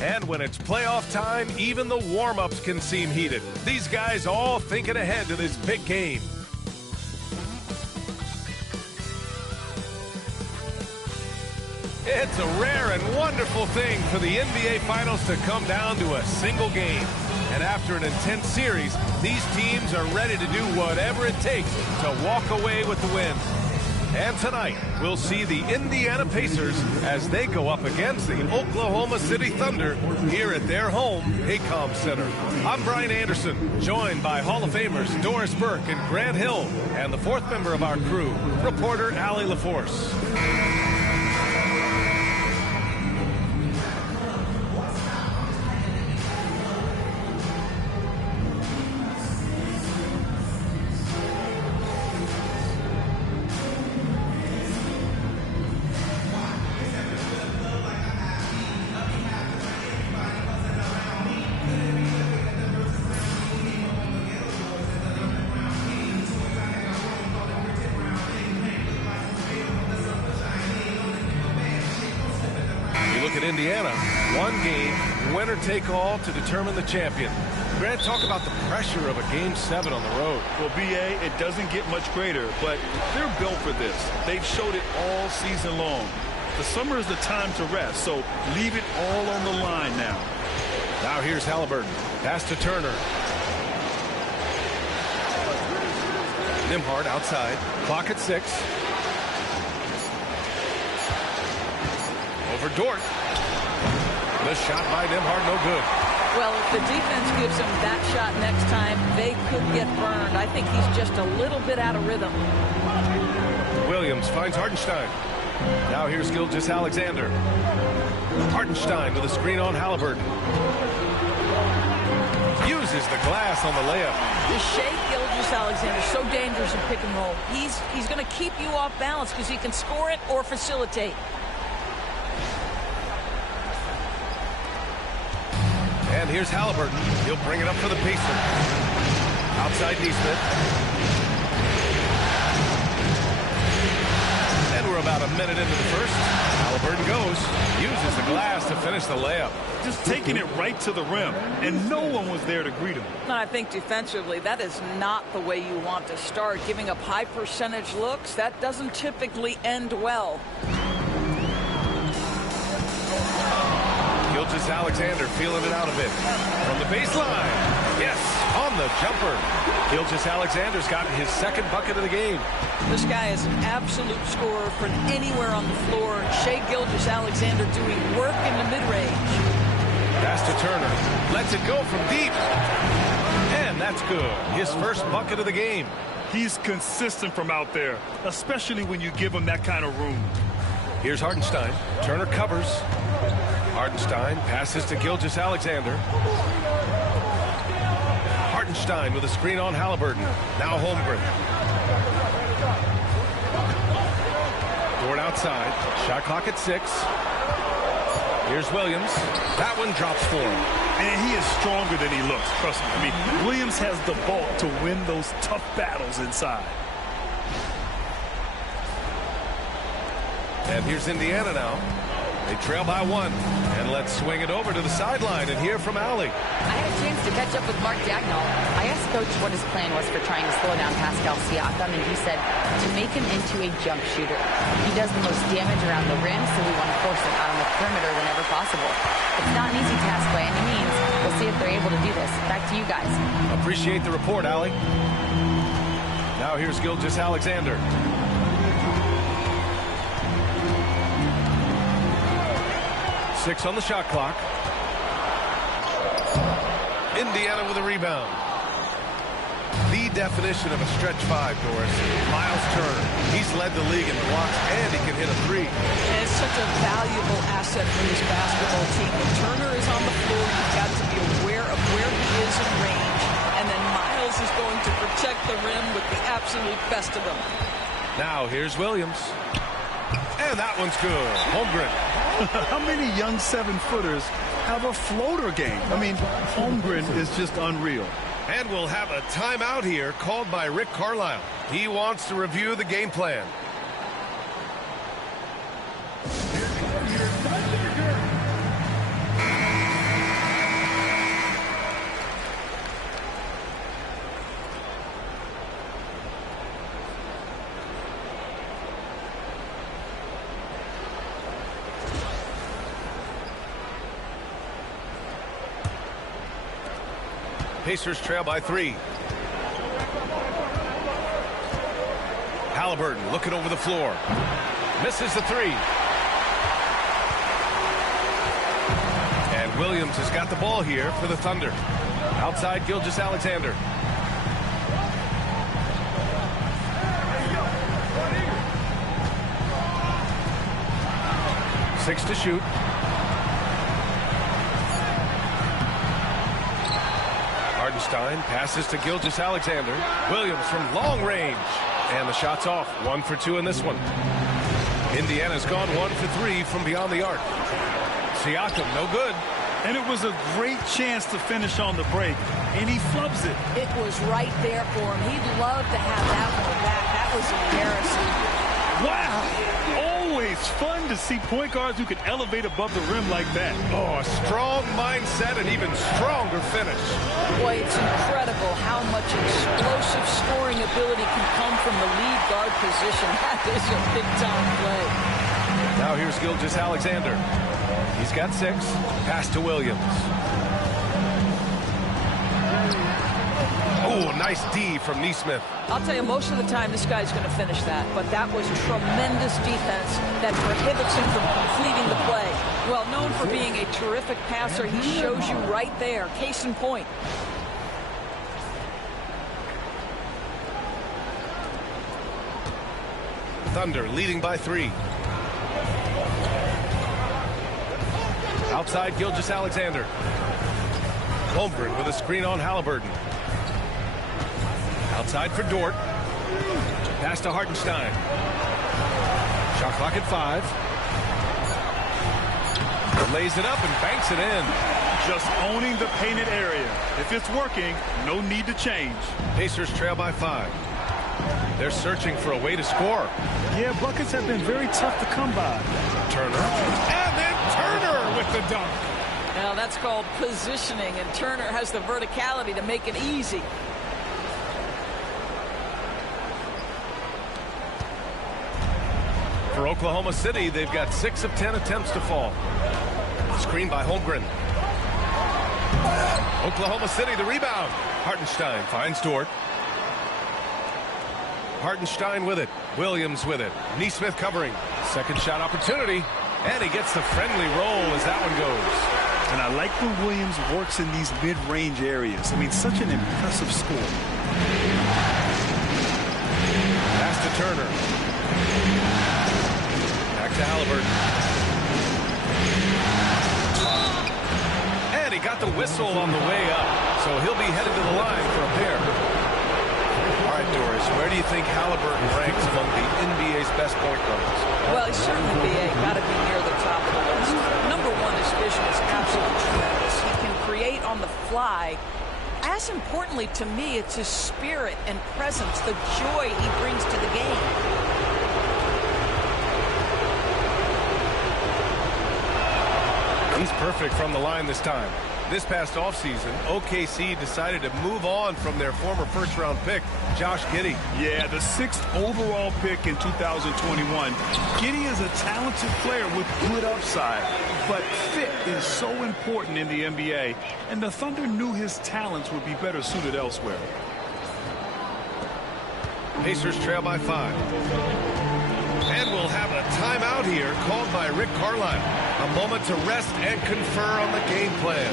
And when it's playoff time, even the warm-ups can seem heated. These guys all thinking ahead to this big game. It's a rare and wonderful thing for the NBA Finals to come down to a single game. And after an intense series, these teams are ready to do whatever it takes to walk away with the win. And tonight, we'll see the Indiana Pacers as they go up against the Oklahoma City Thunder here at their home, Paycom Center. I'm Brian Anderson, joined by Hall of Famers Doris Burke and Grant Hill, and the fourth member of our crew, reporter Allie LaForce. At Indiana, one game, winner take all to determine the champion. Grant, talk about the pressure of a Game 7 on the road. Well, B.A., it doesn't get much greater, but they're built for this. They've showed it all season long. The summer is the time to rest, so leave it all on the line now. Now here's Halliburton. Pass to Turner. Nembhard outside. Clock at 6. Over Dort. The shot by Nembhard, no good. Well, if the defense gives him that shot next time, they could get burned. I think he's just a little bit out of rhythm. Williams finds Hartenstein. Now here's Gilgeous-Alexander. Hartenstein with a screen on Halliburton. Uses the glass on the layup. The Shai Gilgeous-Alexander so dangerous in pick and roll. He's going to keep you off balance because he can score it or facilitate. And here's Halliburton. He'll bring it up for the Pacers. Outside Nesmith. And we're about a minute into the first. Halliburton goes. Uses the glass to finish the layup. Just taking it right to the rim. And no one was there to greet him. And I think defensively, that is not the way you want to start. Giving up high percentage looks, that doesn't typically end well. Gilgeous-Alexander feeling it out a bit. From the baseline. Yes, on the jumper. Gilgeous-Alexander's gotten his second bucket of the game. This guy is an absolute scorer from anywhere on the floor. Shai Gilgeous-Alexander doing work in the mid-range. Pass to Turner. Lets it go from deep. And that's good. His first bucket of the game. He's consistent from out there, especially when you give him that kind of room. Here's Hartenstein. Turner covers. Hartenstein passes to Gilgeous-Alexander. Hartenstein with a screen on Halliburton. Now Holmgren. Dort outside. Shot clock at 6. Here's Williams. That one drops for him. And he is stronger than he looks, trust me. I mean, Williams has the bulk to win those tough battles inside. And here's Indiana now. They trail by 1. And let's swing it over to the sideline and hear from Allie. I had a chance to catch up with Mark Dagnall. I asked Coach what his plan was for trying to slow down Pascal Siakam, and he said to make him into a jump shooter. He does the most damage around the rim, so we want to force him out on the perimeter whenever possible. It's not an easy task by any means. We'll see if they're able to do this. Back to you guys. Appreciate the report, Allie. Now here's Gilgeous-Alexander. Six on the shot clock. Indiana with a rebound. The definition of a stretch 5, Doris. Miles Turner. He's led the league in blocks, and he can hit a 3. And it's such a valuable asset for this basketball team. When Turner is on the floor, you've got to be aware of where he is in range. And then Miles is going to protect the rim with the absolute best of them. Now here's Williams. And that one's good. Holmgren. How many young 7-footers have a floater game? I mean, Holmgren is just unreal. And we'll have a timeout here called by Rick Carlisle. He wants to review the game plan. Pacers trail by 3. Halliburton looking over the floor. Misses the 3. And Williams has got the ball here for the Thunder. Outside Gilgeous-Alexander. 6 to shoot. Hardenstein passes to Gilgeous-Alexander. Williams from long range. And the shot's off. 1 for 2 in this one. Indiana's gone 1 for 3 from beyond the arc. Siakam, no good. And it was a great chance to finish on the break, and he flubs it. It was right there for him. He'd love to have that one back. That was embarrassing. Wow. Always fun to see point guards who can elevate above the rim like that. Oh, a strong mindset and even stronger finish. Boy, it's incredible how much explosive scoring ability can come from the lead guard position. That is a big-time play. Now here's Gilgeous-Alexander. He's got 6. Pass to Williams. Oh, nice D from Nesmith. I'll tell you, most of the time this guy's going to finish that, but that was tremendous defense that prohibits him from completing the play. Well, known for being a terrific passer, he shows you right there. Case in point. Thunder leading by 3. Outside Gilgeous-Alexander. Holmgren with a screen on Halliburton. Outside for Dort. Pass to Hardenstein. Shot clock at 5. Lays it up and banks it in. Just owning the painted area. If it's working, no need to change. Pacers trail by 5. They're searching for a way to score. Yeah, buckets have been very tough to come by. Turner. And then Turner with the dunk. Now that's called positioning, and Turner has the verticality to make it easy. For Oklahoma City, they've got 6 of 10 attempts to fall. Screen by Holmgren. Oklahoma City, the rebound. Hardenstein finds Dort. Hardenstein with it. Williams with it. Nesmith covering. Second shot opportunity. And he gets the friendly roll as that one goes. And I like when Williams works in these mid-range areas. I mean, such an impressive score. Pass to Turner. Back to Halliburton. And he got the whistle on the way up. So he'll be headed to the line for a pair. All right, Doris, where do you think Halliburton ranks among the NBA's best point guards? Well, he's certainly got to be near the top of the list. Number one, his vision is absolutely tremendous. He can create on the fly. As importantly to me, it's his spirit and presence, the joy he brings to the game. He's perfect from the line this time. This past offseason, OKC decided to move on from their former first-round pick, Josh Giddey. Yeah, the 6th overall pick in 2021. Giddey is a talented player with good upside, but fit is so important in the NBA, and the Thunder knew his talents would be better suited elsewhere. Pacers trail by 5. And we'll have a timeout here called by Rick Carlisle. A moment to rest and confer on the game plan.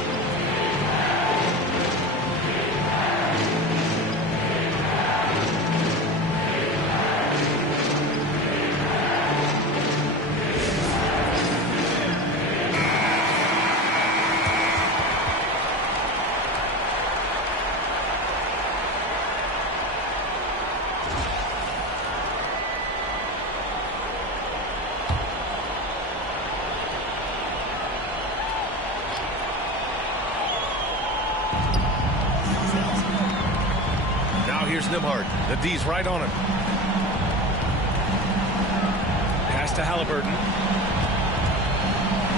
Here's Nembhard. The D's right on him. Pass to Halliburton.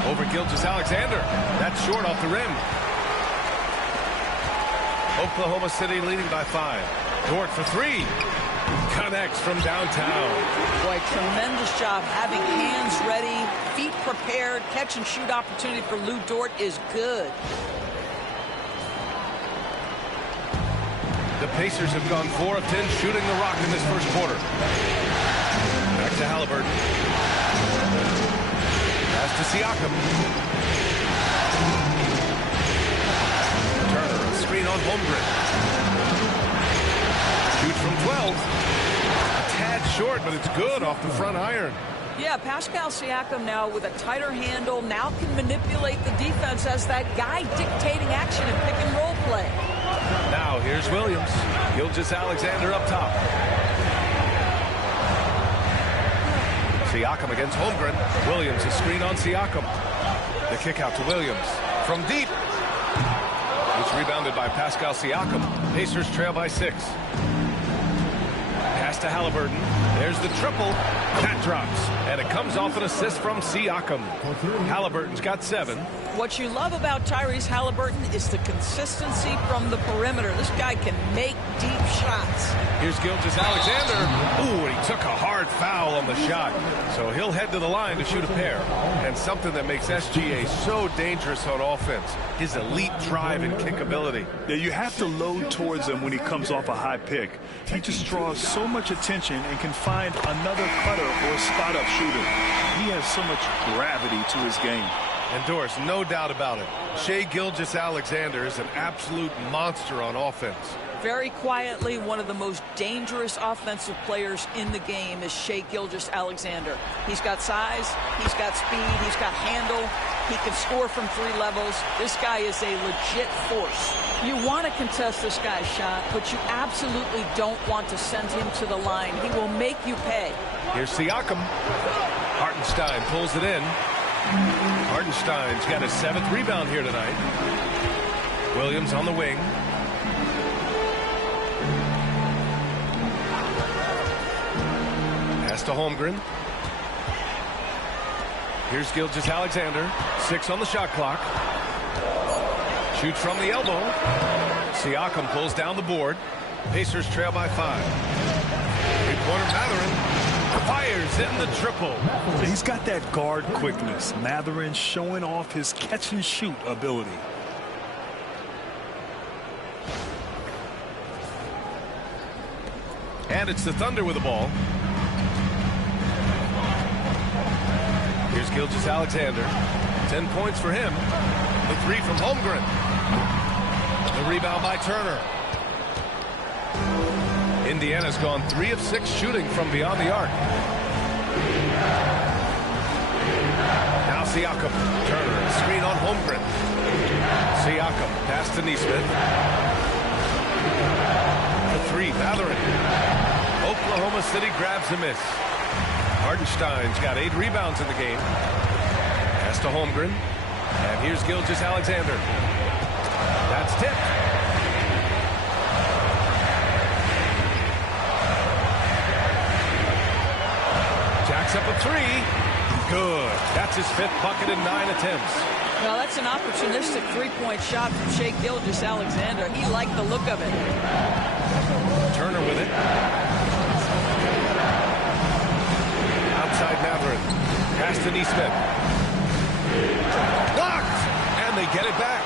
Over Gilgeous-Alexander. That's short off the rim. Oklahoma City leading by 5. Dort for 3. Connects from downtown. Boy, tremendous job having hands ready, feet prepared. Catch and shoot opportunity for Lou Dort is good. The Pacers have gone 4 of 10 shooting the rock in this first quarter. Back to Halliburton. Pass to Siakam. Turner, a screen on Holmgren. Shoots from 12. A tad short, but it's good off the front iron. Yeah, Pascal Siakam now with a tighter handle, now can manipulate the defense as that guy dictating action in pick and roll play. Now here's Williams. Gilgeous-Alexander up top. Siakam against Holmgren. Williams, a screen on Siakam. The kick out to Williams. From deep. It's rebounded by Pascal Siakam. Pacers trail by 6. Pass to Halliburton. There's the triple. That drops. And it comes off an assist from Siakam. Halliburton's got 7. What you love about Tyrese Halliburton is the consistency from the perimeter. This guy can make deep shots. Here's Gilgeous-Alexander. Ooh, and he took a hard foul on the shot. So he'll head to the line to shoot a pair. And something that makes SGA so dangerous on offense, his elite drive and kick ability. Yeah, you have to load towards him when he comes off a high pick. He just draws so much attention and can find another cutter or spot-up shooter. He has so much gravity to his game. And Doris, no doubt about it, Shai Gilgeous-Alexander is an absolute monster on offense. Very quietly, one of the most dangerous offensive players in the game is Shai Gilgeous-Alexander. He's got size, he's got speed, he's got handle, he can score from 3 levels. This guy is a legit force. You want to contest this guy's shot, but you absolutely don't want to send him to the line. He will make you pay. Here's Siakam. Hartenstein pulls it in. Hartenstein's got his 7th rebound here tonight. Williams on the wing. Pass to Holmgren. Here's Gilgeous-Alexander. 6 on the shot clock. Shoots from the elbow. Siakam pulls down the board. Pacers trail by 5. Three-pointer Mathurin. Fires in the triple. He's got that guard quickness. Mathurin showing off his catch-and-shoot ability. And it's the Thunder with the ball. Here's Gilgeous-Alexander. 10 points for him. The 3 from Holmgren. The rebound by Turner. Indiana's gone 3 of 6 shooting from beyond the arc. Now Siakam. Turner, screen on Holmgren. Siakam, pass to Nesmith. The 3, Mathurin. Oklahoma City grabs the miss. Hartenstein's got 8 rebounds in the game. Pass to Holmgren. And here's Gilgeous-Alexander. That's tipped. Jacks up a 3. Good. That's his 5th bucket in 9 attempts. Now that's an opportunistic 3-point shot from Shai Gilgeous-Alexander. He liked the look of it. Turner with it. Outside Mathurin. Pass to Nesmith. Blocked! And they get it back.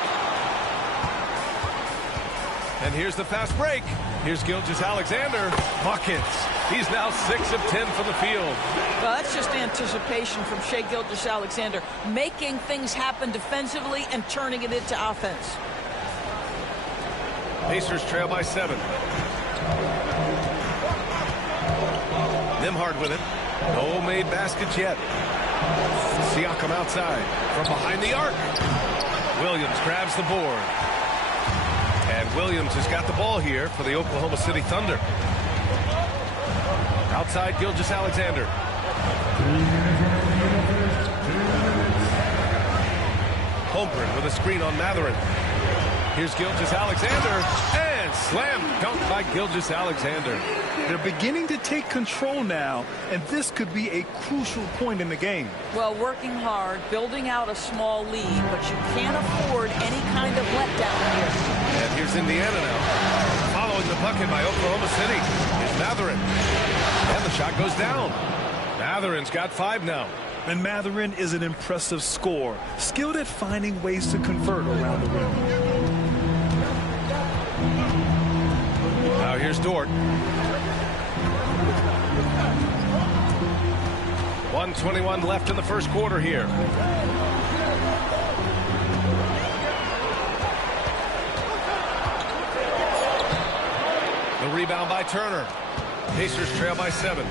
And here's the fast break. Here's Gilgeous-Alexander. Buckets. He's now 6 of 10 from the field. Well, that's just anticipation from Shai Gilgeous-Alexander, making things happen defensively and turning it into offense. Pacers trail by 7. Nembhard with it. No made baskets yet. Siakam outside from behind the arc. Williams grabs the board. And Williams has got the ball here for the Oklahoma City Thunder. Outside Gilgeous-Alexander. Holmgren with a screen on Mathurin. Here's Gilgeous-Alexander. And slam dunk by Gilgeous-Alexander. They're beginning to take control now, and this could be a crucial point in the game. Well, working hard, building out a small lead, but you can't afford any kind of letdown here. And here's Indiana now. Following the bucket by Oklahoma City is Mathurin. And the shot goes down. Mathurin's got 5 now. And Mathurin is an impressive scorer, skilled at finding ways to convert around the rim. Here's Dort. 1:21 left in the first quarter here. The rebound by Turner. Pacers trail by 7.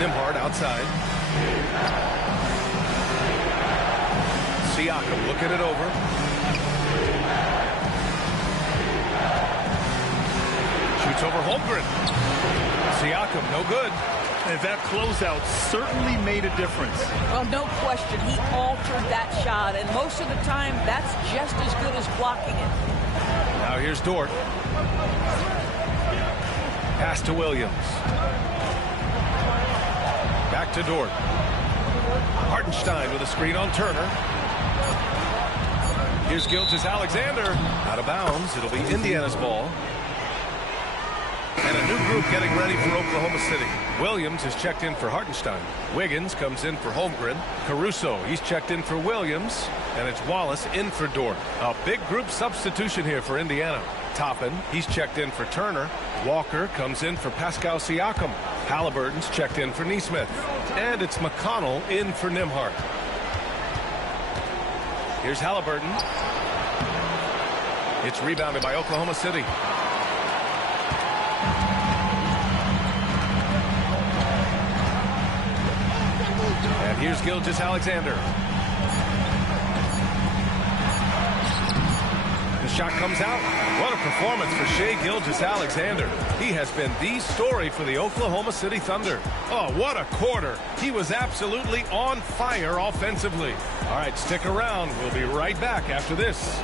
Nembhard outside. Siakam looking it over. Shoots over Holmgren. Siakam, no good. And that closeout certainly made a difference. Well, no question. He altered that shot, and most of the time, that's just as good as blocking it. Now here's Dort. Pass to Williams. Back to Dort. Hartenstein with a screen on Turner. Here's Gilgeous-Alexander. Out of bounds. It'll be Indiana's ball. And a new group getting ready for Oklahoma City. Williams is checked in for Hartenstein. Wiggins comes in for Holmgren. Caruso, he's checked in for Williams. And it's Wallace in for Dort. A big group substitution here for Indiana. Toppin, he's checked in for Turner. Walker comes in for Pascal Siakam. Halliburton's checked in for Nesmith. And it's McConnell in for Nembhard. Here's Halliburton. It's rebounded by Oklahoma City. And here's Gilgeous-Alexander. The shot comes out. What a performance for Shai Gilgeous-Alexander. He has been the story for the Oklahoma City Thunder. Oh, what a quarter. He was absolutely on fire offensively. All right, stick around. We'll be right back after this.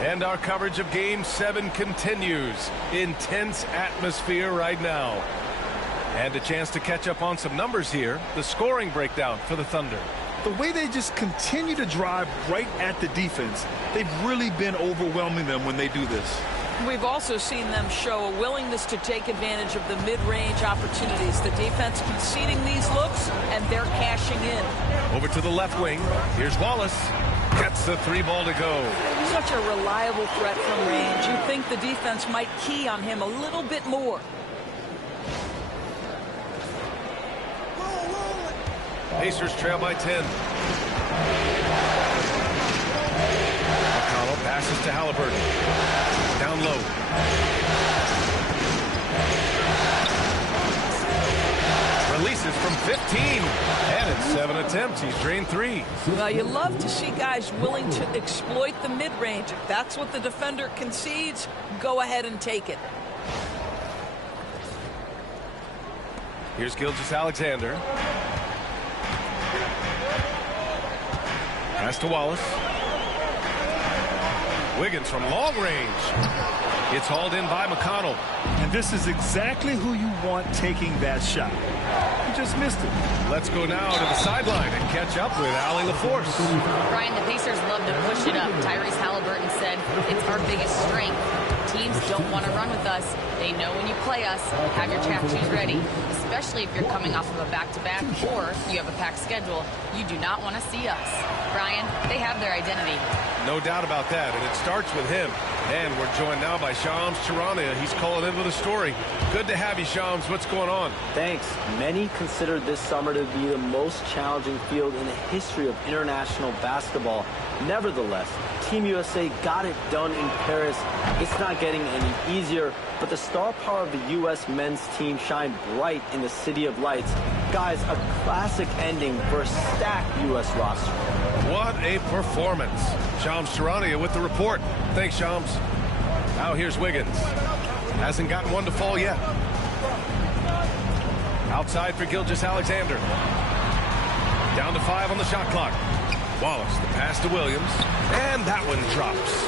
And our coverage of Game 7 continues. Intense atmosphere right now. And a chance to catch up on some numbers here. The scoring breakdown for the Thunder. The way they just continue to drive right at the defense, they've really been overwhelming them when they do this. We've also seen them show a willingness to take advantage of the mid-range opportunities. The defense conceding these looks, and they're cashing in. Over to the left wing. Here's Wallace. Gets the 3 ball to go. Such a reliable threat from range. You'd think the defense might key on him a little bit more. Pacers trail by 10. McConnell passes to Halliburton. Down low. Releases from 15. And in 7 attempts, he's drained 3. Well, you love to see guys willing to exploit the mid-range. If that's what the defender concedes, go ahead and take it. Here's Gilgeous-Alexander. Pass to Wallace. Wiggins from long range. It's hauled in by McConnell. And this is exactly who you want taking that shot. You just missed it. Let's go now to the sideline and catch up with Allie LaForce. Brian, the Pacers love to push it up. Tyrese Halliburton said it's our biggest strength. Teams don't want to run with us. They know when you play us, have your tattoos ready, especially if you're coming off of a back-to-back or you have a packed schedule. You do not want to see us. Brian, they have their identity. No doubt about that, and it starts with him. And we're joined now by Shams Charania. He's calling in with a story. Good to have you, Shams. What's going on? Thanks. Many consider this summer to be the most challenging field in the history of international basketball. Nevertheless, Team USA got it done in Paris. It's not getting any easier, but the star power of the U.S. men's team shined bright in the City of Lights. Guys, a classic ending for a stacked U.S. roster. What a performance. Shams Charania with the report. Thanks, Shams. Now here's Wiggins. Hasn't gotten one to fall yet. Outside for Gilgeous-Alexander. Down to 5 on the shot clock. Wallace, the pass to Williams. And that one drops.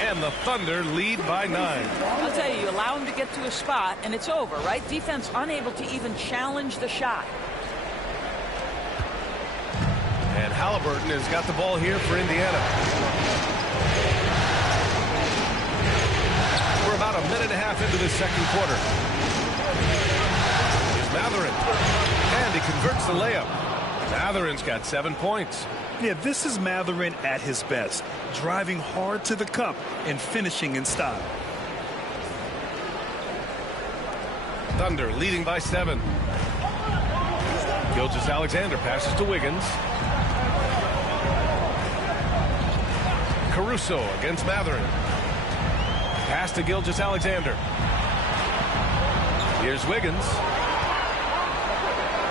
And the Thunder lead by 9. I'll tell you, you allow him to get to a spot, and it's over, right? Defense unable to even challenge the shot. Halliburton has got the ball here for Indiana. We're about a minute and a half into this second quarter. Here's Mathurin. And he converts the layup. Mathurin's got 7 points. Yeah, this is Mathurin at his best, driving hard to the cup and finishing in style. Thunder leading by 7. Gilgeous-Alexander passes to Wiggins. Caruso against Mathurin. Pass to Gilgeous-Alexander. Here's Wiggins.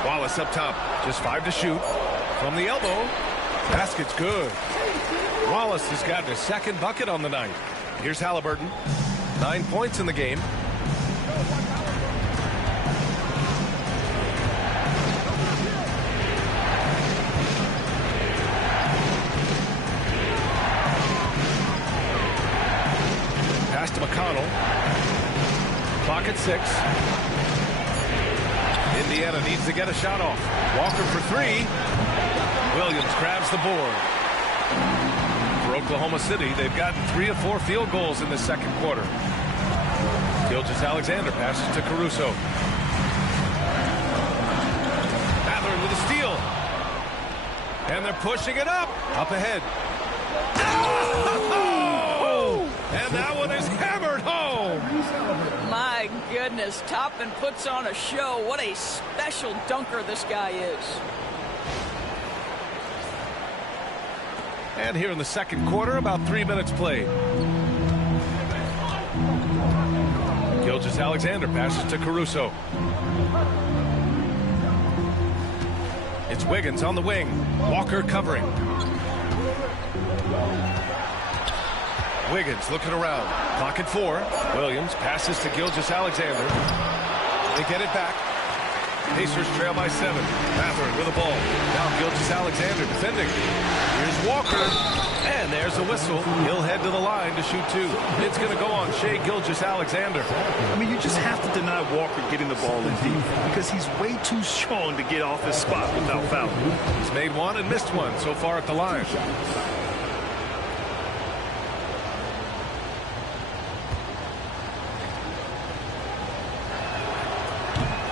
Wallace up top. Just 5 to shoot. From the elbow. Basket's good. Wallace has gotten his second bucket on the night. Here's Halliburton. 9 points in the game. Pass to McConnell. Clock at 6. Indiana needs to get a shot off. Walker for 3. Williams grabs the board. For Oklahoma City, they've gotten 3 of 4 field goals in the second quarter. Gilgeous-Alexander passes to Caruso. Mathurin with a steal. And they're pushing it up. Up ahead. Oh! And that one is hammered home. My goodness, Toppin puts on a show. What a special dunker this guy is. And here in the second quarter, about 3 minutes played. Gilgeous-Alexander passes to Caruso. It's Wiggins on the wing. Walker covering. Wiggins looking around. Clock at 4. Williams passes to Gilgeous-Alexander. They get it back. Pacers trail by 7. Mathurin with the ball. Now Gilgeous-Alexander defending. Here's Walker. And there's a whistle. He'll head to the line to shoot 2. It's going to go on Shai Gilgeous-Alexander. I mean, you just have to deny Walker getting the ball in deep because he's way too strong to get off his spot without fouling. He's made 1 and missed 1 so far at the line.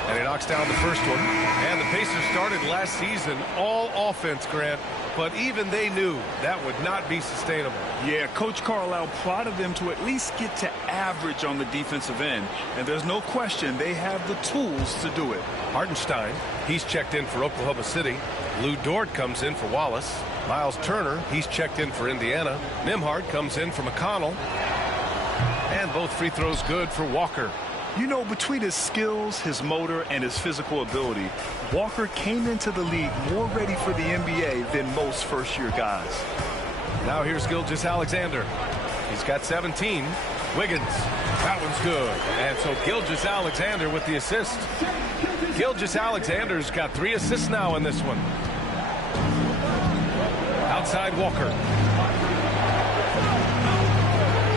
And he knocks down the first one. And the Pacers started last season all offense, Grant. But even they knew that would not be sustainable. Yeah, Coach Carlisle prodded them to at least get to average on the defensive end. And there's no question they have the tools to do it. Hartenstein, he's checked in for Oklahoma City. Lou Dort comes in for Wallace. Miles Turner, he's checked in for Indiana. Nembhard comes in for McConnell. And both free throws good for Walker. You know, between his skills, his motor, and his physical ability, Walker came into the league more ready for the NBA than most first-year guys. Now here's Gilgeous-Alexander. He's got 17. Wiggins. That one's good. And so Gilgeous-Alexander with the assist. Gilgeous-Alexander's got 3 assists now in this one. Outside Walker.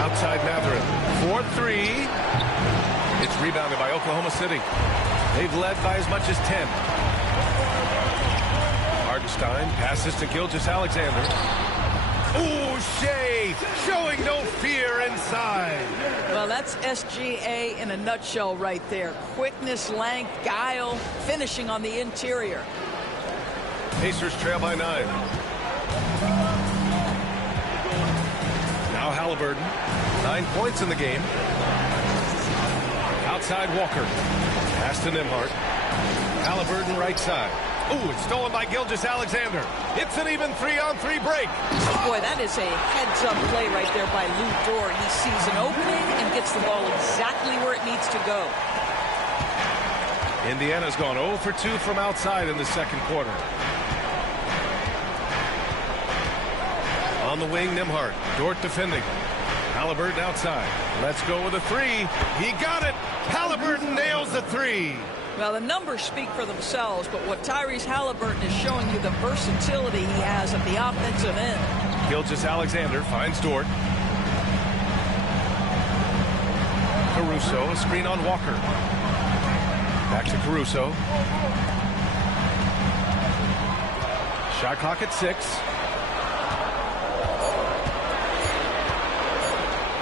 Outside Mathurin. 4-3. It's rebounded by Oklahoma City. They've led by as much as 10. Hartenstein passes to Gilgeous-Alexander. Ooh, Shai showing no fear inside. Well, that's SGA in a nutshell right there. Quickness, length, guile, finishing on the interior. Pacers trail by 9. Now Halliburton. 9 points in the game. Outside Walker. Pass to Nembhard. Halliburton right side. Ooh, it's stolen by Gilgeous-Alexander. It's an even 3-on-3 break. Boy, that is a heads-up play right there by Lou Dort. He sees an opening and gets the ball exactly where it needs to go. Indiana's gone 0 for 2 from outside in the second quarter. On the wing, Nembhard. Dort defending. Halliburton outside. Let's go with a 3. He got it. Halliburton nails the 3. Well, the numbers speak for themselves, but what Tyrese Halliburton is showing you the versatility he has at the offensive end. Gilgeous-Alexander finds Dort. Caruso, a screen on Walker. Back to Caruso. Shot clock at 6.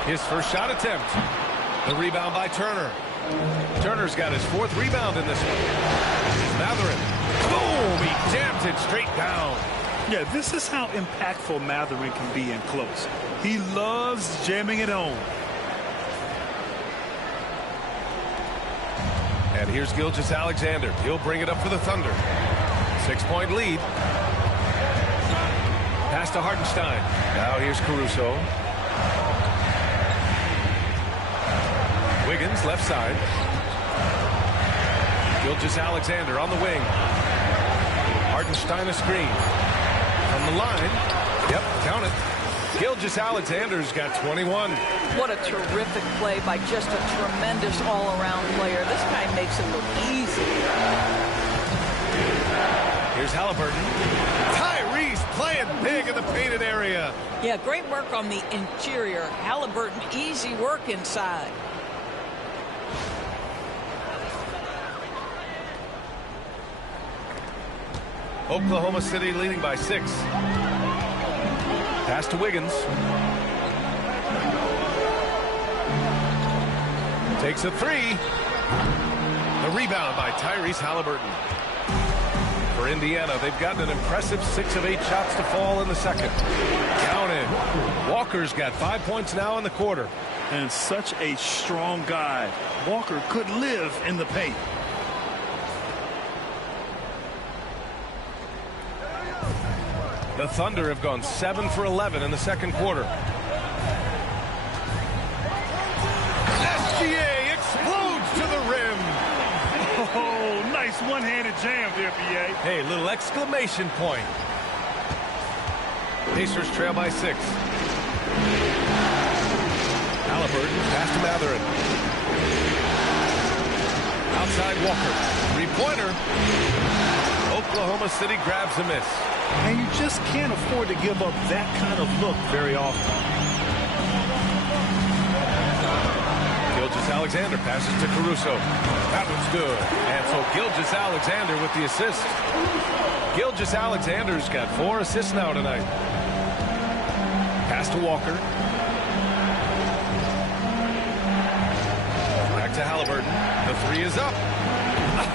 His first shot attempt. The rebound by Turner. Turner's got his 4th rebound in this one. Matherin. Boom! He jams it straight down. Yeah, this is how impactful Matherin can be in close. He loves jamming it home. And here's Gilgeous-Alexander. He'll bring it up for the Thunder. 6-point lead. Pass to Hartenstein. Now here's Caruso. Wiggins, left side. Gilgeous-Alexander on the wing. Hartenstein a screen. From the line. Yep, count it. Gilgeous-Alexander's got 21. What a terrific play by just a tremendous all-around player. This guy makes it look easy. Here's Halliburton. Tyrese playing big in the painted area. Yeah, great work on the interior. Halliburton, easy work inside. Oklahoma City leading by 6. Pass to Wiggins. Takes a 3. The rebound by Tyrese Halliburton. For Indiana, they've gotten an impressive 6 of 8 shots to fall in the second. Counted. Walker's got 5 points now in the quarter. And such a strong guy. Walker could live in the paint. The Thunder have gone 7 for 11 in the second quarter. SGA explodes to the rim. Oh, nice one-handed jam there, B.A. Hey, little exclamation point. Pacers trail by 6. Halliburton, pass to Matherin. Outside Walker. 3-pointer. Oklahoma City grabs a miss. And you just can't afford to give up that kind of look very often. Gilgeous-Alexander passes to Caruso. That one's good. And so Gilgeous-Alexander with the assist. Gilgeous-Alexander's got 4 assists now tonight. Pass to Walker. Back to Halliburton. The 3 is up.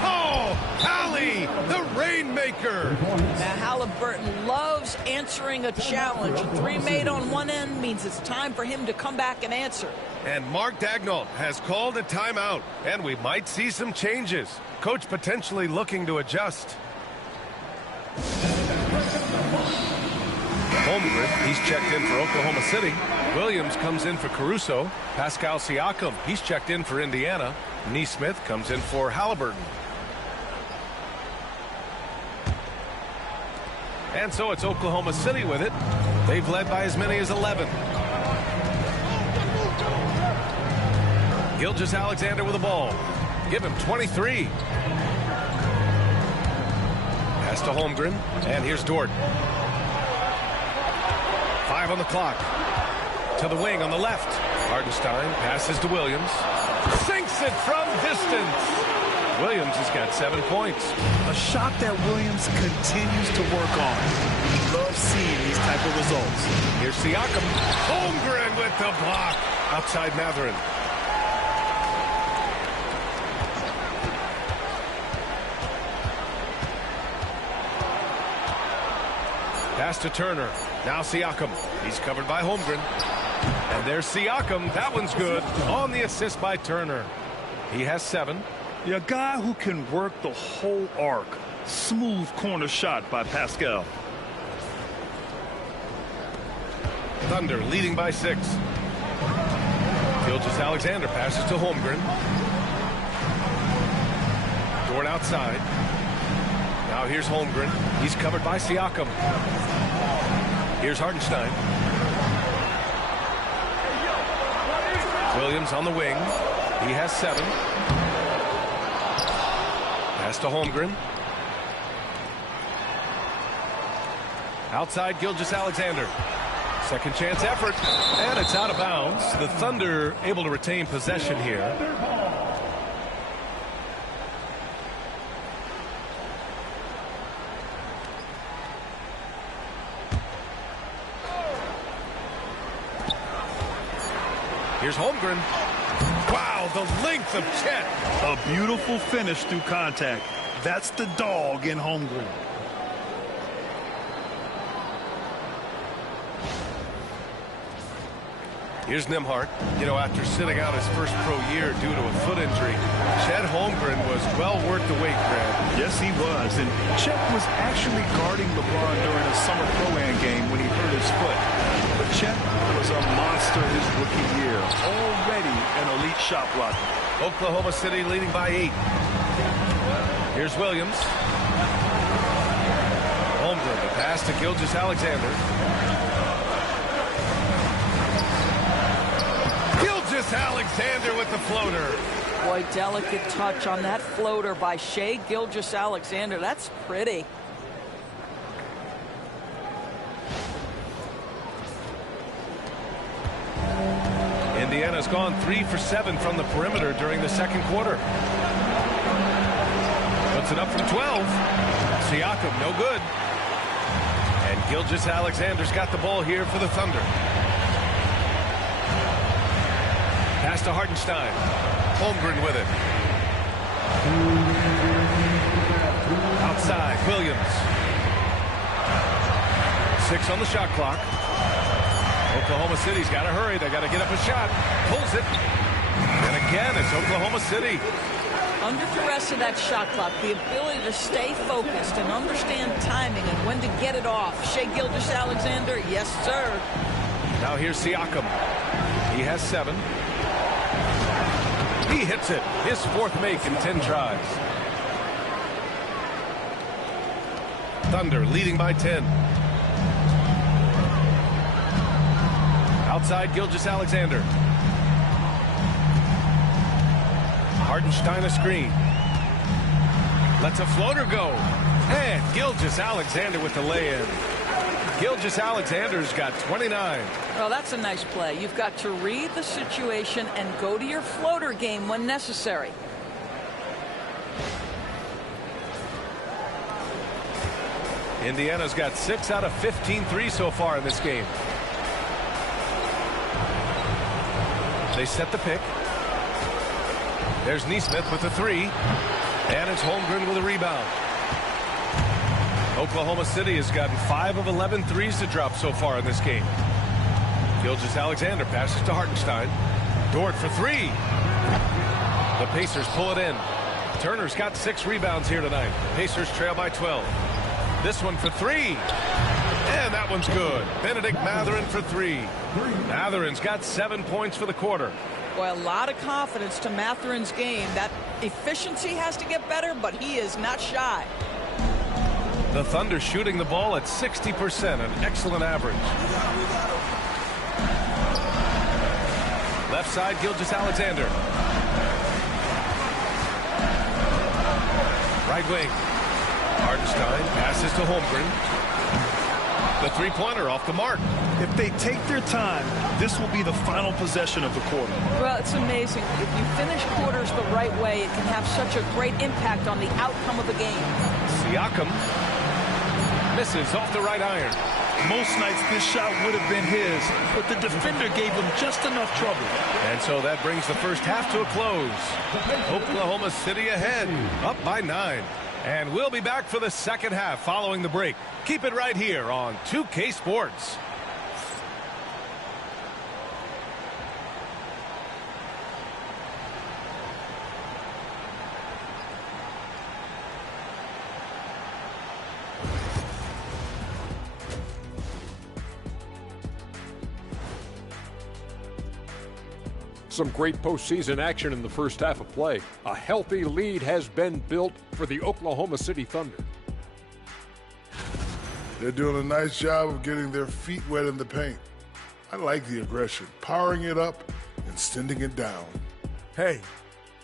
Oh, Hallie, the Rainmaker. Now, Halliburton loves answering a challenge. A 3 made on one end means it's time for him to come back and answer. And Mark Daigneault has called a timeout, and we might see some changes. Coach potentially looking to adjust. Holmgren, he's checked in for Oklahoma City. Williams comes in for Caruso. Pascal Siakam, he's checked in for Indiana. Nesmith comes in for Halliburton. And so it's Oklahoma City with it. They've led by as many as 11. Gilgeous-Alexander with the ball. Give him 23. Pass to Holmgren. And here's Dort. 5 on the clock. To the wing on the left. Hartenstein passes to Williams. Sinks it from distance. Williams has got 7 points. A shot that Williams continues to work on. He loves seeing these type of results. Here's Siakam. Holmgren with the block. Outside Matherin. Pass to Turner. Now Siakam. He's covered by Holmgren. And there's Siakam. That one's good. On the assist by Turner. He has 7. A guy who can work the whole arc. Smooth corner shot by Pascal. Thunder leading by 6. Gilgeous-Alexander passes to Holmgren. Dort outside. Now here's Holmgren. He's covered by Siakam. Here's Hartenstein. Williams on the wing. He has 7. Pass to Holmgren. Outside Gilgeous-Alexander. Second chance effort. And it's out of bounds. The Thunder able to retain possession here. Here's Holmgren. Wow, the length of Chet. A beautiful finish through contact. That's the dog in Holmgren. Here's Nembhard. You know, after sitting out his first pro year due to a foot injury, Chet Holmgren was well worth the wait, Brad. Yes, he was. And Chet was actually guarding LeBron during a summer pro-am game when he hurt his foot. But Chet was a monster his rookie year. Already an elite shot blocker. Oklahoma City leading by 8. Here's Williams. Holmgren, the pass to Gilgeous-Alexander. Gilgeous-Alexander with the floater. Boy, delicate touch on that floater by Shai Gilgeous-Alexander. That's pretty. Indiana's gone 3 for 7 from the perimeter during the second quarter. Puts it up from 12. Siakam, no good. And Gilgeous-Alexander's got the ball here for the Thunder. Pass to Hartenstein. Holmgren with it. Outside, Williams. 6 on the shot clock. Oklahoma City's got to hurry. They got to get up a shot. Pulls it. And again, it's Oklahoma City. Under duress of that shot clock, the ability to stay focused and understand timing and when to get it off. Shai Gilgeous-Alexander, yes, sir. Now here's Siakam. He has 7. He hits it. His 4th make in 10 tries. Thunder leading by 10. Outside Gilgeous-Alexander. Hartenstein a screen. Lets a floater go. And Gilgeous-Alexander with the lay-in. Gilgeous-Alexander's got 29. Well, that's a nice play. You've got to read the situation and go to your floater game when necessary. Indiana's got 6 out of 15 threes so far in this game. They set the pick. There's Nesmith with the 3. And it's Holmgren with a rebound. Oklahoma City has gotten 5 of 11 threes to drop so far in this game. Gilgeous-Alexander passes to Hartenstein. Dort for 3. The Pacers pull it in. Turner's got 6 rebounds here tonight. Pacers trail by 12. This one for 3. And that one's good. Benedict Mathurin for 3. Mathurin's got 7 points for the quarter. Boy, a lot of confidence to Mathurin's game. That efficiency has to get better, but he is not shy. The Thunder shooting the ball at 60%, an excellent average. Left side, Gilgeous-Alexander. Right wing. Hartenstein passes to Holmgren. The three-pointer off the mark. If they take their time, this will be the final possession of the quarter. Well, it's amazing. If you finish quarters the right way, it can have such a great impact on the outcome of the game. Siakam misses off the right iron. Most nights this shot would have been his, but the defender gave him just enough trouble. And so that brings the first half to a close. Oklahoma City ahead, up by 9. And we'll be back for the second half following the break. Keep it right here on 2K Sports. Some great postseason action in the first half of play. A healthy lead has been built for the Oklahoma City Thunder. They're doing a nice job of getting their feet wet in the paint. I like the aggression, powering it up and sending it down. Hey,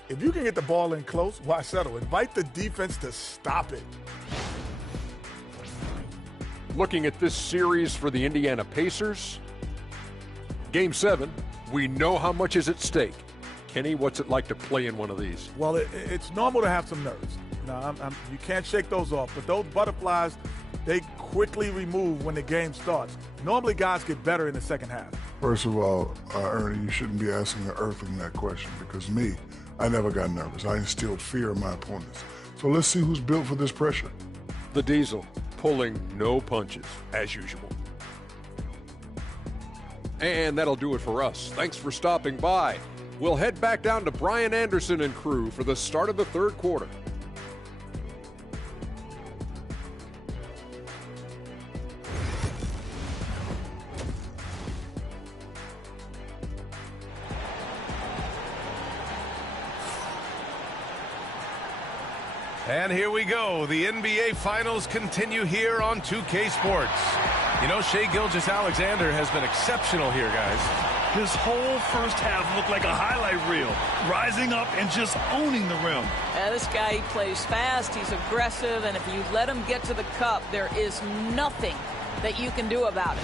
if you can get the ball in close, why settle? Invite the defense to stop it. Looking at this series for the Indiana Pacers, Game 7, we know how much is at stake. Kenny, what's it like to play in one of these? Well, it's normal to have some nerves. You can't shake those off, but those butterflies, they quickly remove when the game starts. Normally, guys get better in the second half. First of all, Ernie, you shouldn't be asking or earthing that question because I never got nervous. I instilled fear in my opponents. So let's see who's built for this pressure. The Diesel, pulling no punches, as usual. And that'll do it for us. Thanks for stopping by. We'll head back down to Brian Anderson and crew for the start of the third quarter. And here we go. The NBA Finals continue here on 2K Sports. You know, Shai Gilgeous-Alexander has been exceptional here, guys. His whole first half looked like a highlight reel, rising up and just owning the rim. Yeah, this guy, he plays fast, he's aggressive, and if you let him get to the cup, there is nothing that you can do about it.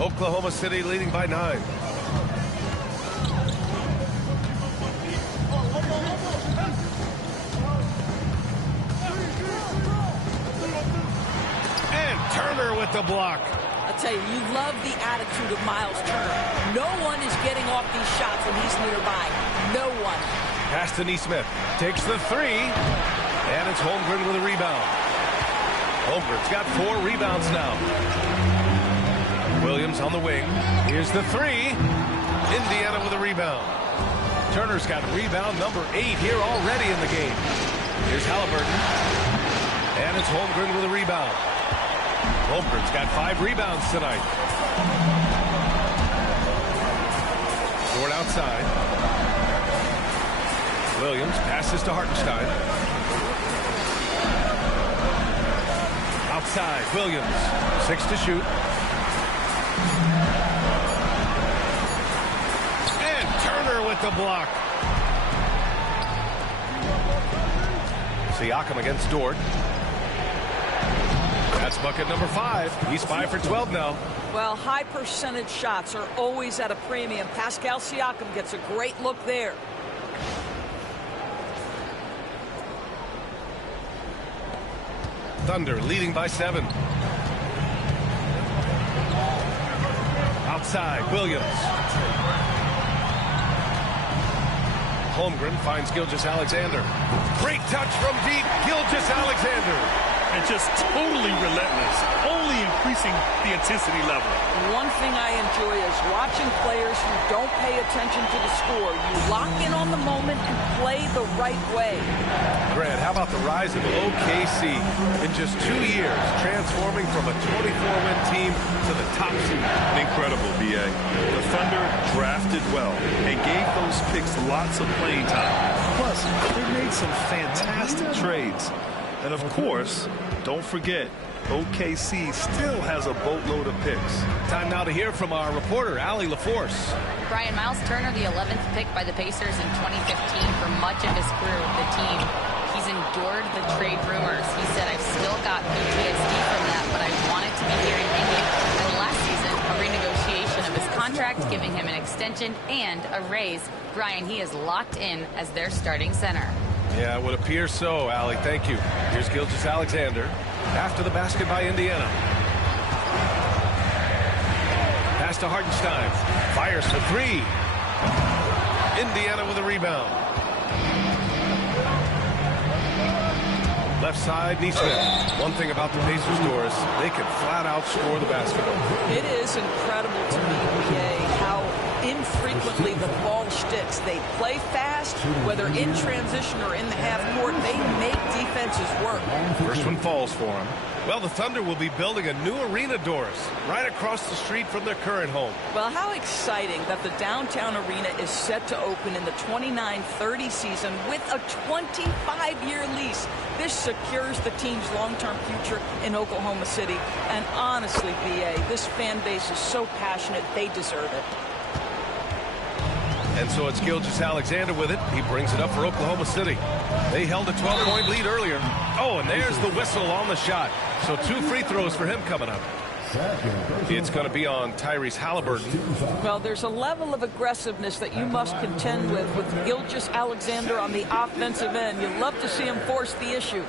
Oklahoma City leading by 9. And Turner with the block. I tell you love the attitude of Miles Turner. No one is getting off these shots when he's nearby. No one. Pass to Nesmith. Takes the 3. And it's Holmgren with a rebound. Holmgren's got 4 rebounds now. Williams on the wing. Here's the 3. Indiana with a rebound. Turner's got rebound number 8 here already in the game. Here's Halliburton. And it's Holmgren with a rebound. Holmgren's got 5 rebounds tonight. Short outside. Williams passes to Hartenstein. Outside, Williams. 6 to shoot. And Turner with the block. Siakam against Dort. That's bucket number 5. He's 5 for 12 now. Well, high percentage shots are always at a premium. Pascal Siakam gets a great look there. Thunder leading by 7. Outside, Williams. Holmgren finds Gilgeous-Alexander. Great touch from deep, Gilgeous-Alexander. And just totally relentless, only increasing the intensity level. One thing I enjoy is watching players who don't pay attention to the score. You lock in on the moment and play the right way. Grant, how about the rise of OKC in just 2 years, transforming from a 24-win team to the top seed? Incredible, B.A. The Thunder drafted well and gave those picks lots of playing time. Plus, they made some fantastic trades. And of course, don't forget, OKC still has a boatload of picks. Time now to hear from our reporter, Allie LaForce. Brian, Miles Turner, the 11th pick by the Pacers in 2015 for much of his career with the team. He's endured the trade rumors. He said, I've still got PTSD from that, but I wanted to be here in Indy. And last season, a renegotiation of his contract, giving him an extension and a raise. Brian, he is locked in as their starting center. Yeah, it would appear so, Allie. Thank you. Here's Gilgeous-Alexander after the basket by Indiana. Pass to Hartenstein. Fires for 3. Indiana with a rebound. Left side, Nesmith. One thing about the Pacers, Doris, they can flat out score the basketball. It is incredible to me, BA, how infrequently the ball sticks. They play fast, whether in transition or in the half court. They make defenses work. First one falls for them. Well, the Thunder will be building a new arena, Doris, right across the street from their current home. Well, how exciting that the downtown arena is set to open in the 29-30 season with a 25-year lease. This secures the team's long-term future in Oklahoma City. And honestly, BA, this fan base is so passionate, they deserve it. And so it's Gilgeous-Alexander with it. He brings it up for Oklahoma City. They held a 12-point lead earlier. Oh, and there's the whistle on the shot. So 2 free throws for him coming up. It's going to be on Tyrese Halliburton. Well, there's a level of aggressiveness that you must contend with Gilgeous-Alexander on the offensive end. You'd love to see him force the issue.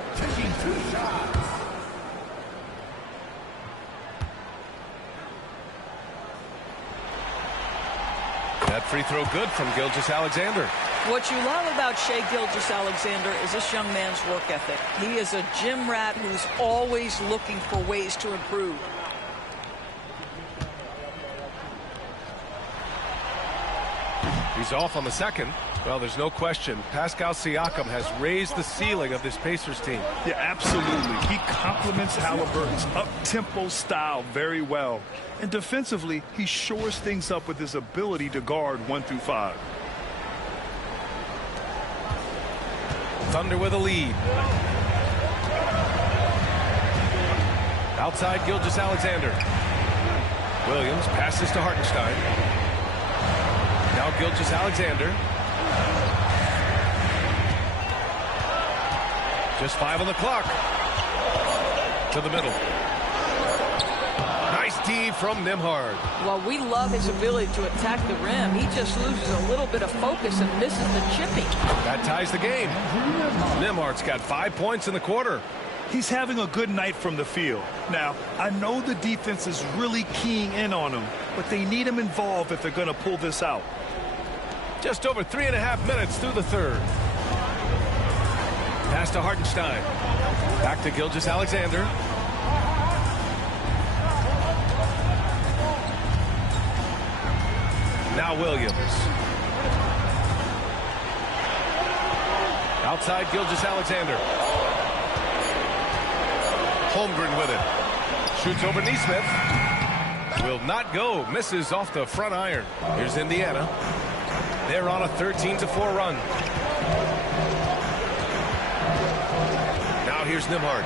That free throw good from Gilgeous-Alexander. What you love about Shai Gilgeous-Alexander is this young man's work ethic. He is a gym rat who's always looking for ways to improve. He's off on the second. Well, there's no question. Pascal Siakam has raised the ceiling of this Pacers team. Yeah, absolutely. He complements Halliburton's up-tempo style very well. And defensively, he shores things up with his ability to guard 1 through 5. Thunder with a lead. Outside Gilgeous-Alexander. Williams passes to Hartenstein. Now Gilgeous-Alexander. Just 5 on the clock. To the middle. Nice D from Nembhard. Well, we love his ability to attack the rim. He just loses a little bit of focus and misses the chipping. That ties the game. Nembhard's got 5 points in the quarter. He's having a good night from the field. Now, I know the defense is really keying in on him, but they need him involved if they're going to pull this out. Just over 3.5 minutes through the third. Pass to Hartenstein. Back to Gilgeous-Alexander. Now Williams. Outside Gilgeous-Alexander. Holmgren with it. Shoots over Nesmith. Will not go. Misses off the front iron. Here's Indiana. They're on a 13-4 run. Now here's Nembhard.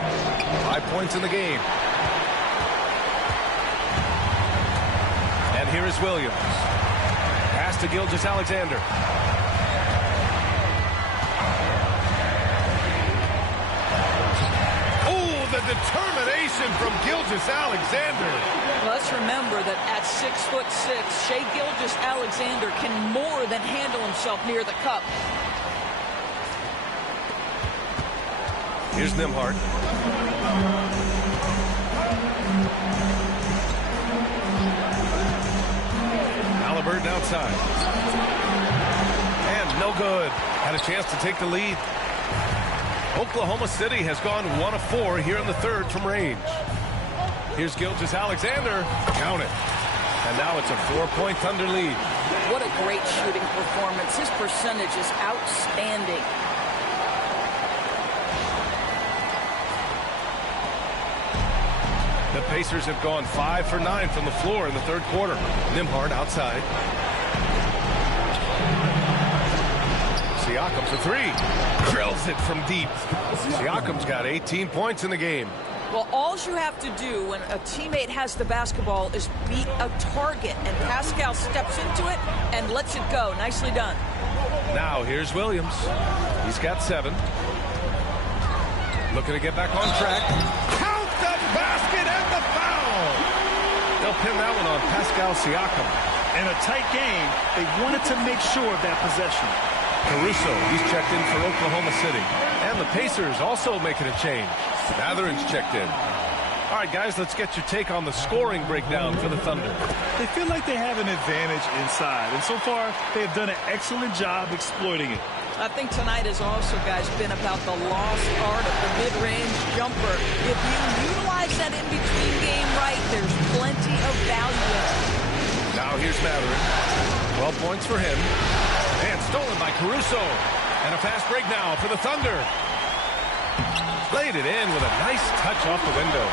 5 points in the game. And here is Williams. Pass to Gilgeous-Alexander. The determination from Gilgeous-Alexander. Well, let's remember that at 6'6", Shai Gilgeous-Alexander can more than handle himself near the cup. Here's Nembhard. Halliburton outside. And no good. Had a chance to take the lead. Oklahoma City has gone 1 of 4 here in the third from range. Here's Gilgeous-Alexander. Count it. And now it's a 4-point Thunder lead. What a great shooting performance. His percentage is outstanding. The Pacers have gone 5 for 9 from the floor in the third quarter. Nembhard outside. Siakam for 3. Drills it from deep. Siakam's got 18 points in the game. Well, all you have to do when a teammate has the basketball is beat a target, and Pascal steps into it and lets it go. Nicely done. Now here's Williams. He's got 7. Looking to get back on track. Count the basket and the foul. They'll pin that one on Pascal Siakam. In a tight game, they wanted to make sure of that possession. Caruso, he's checked in for Oklahoma City. And the Pacers also making a change. Mathurin's checked in. All right, guys, let's get your take on the scoring breakdown for the Thunder. They feel like they have an advantage inside, and so far, they've done an excellent job exploiting it. I think tonight has also, guys, been about the lost art of the mid-range jumper. If you utilize that in-between game right, there's plenty of value in it. Now here's Mathurin. 12 points for him. And stolen by Caruso. And a fast break now for the Thunder. Laid it in with a nice touch off the window.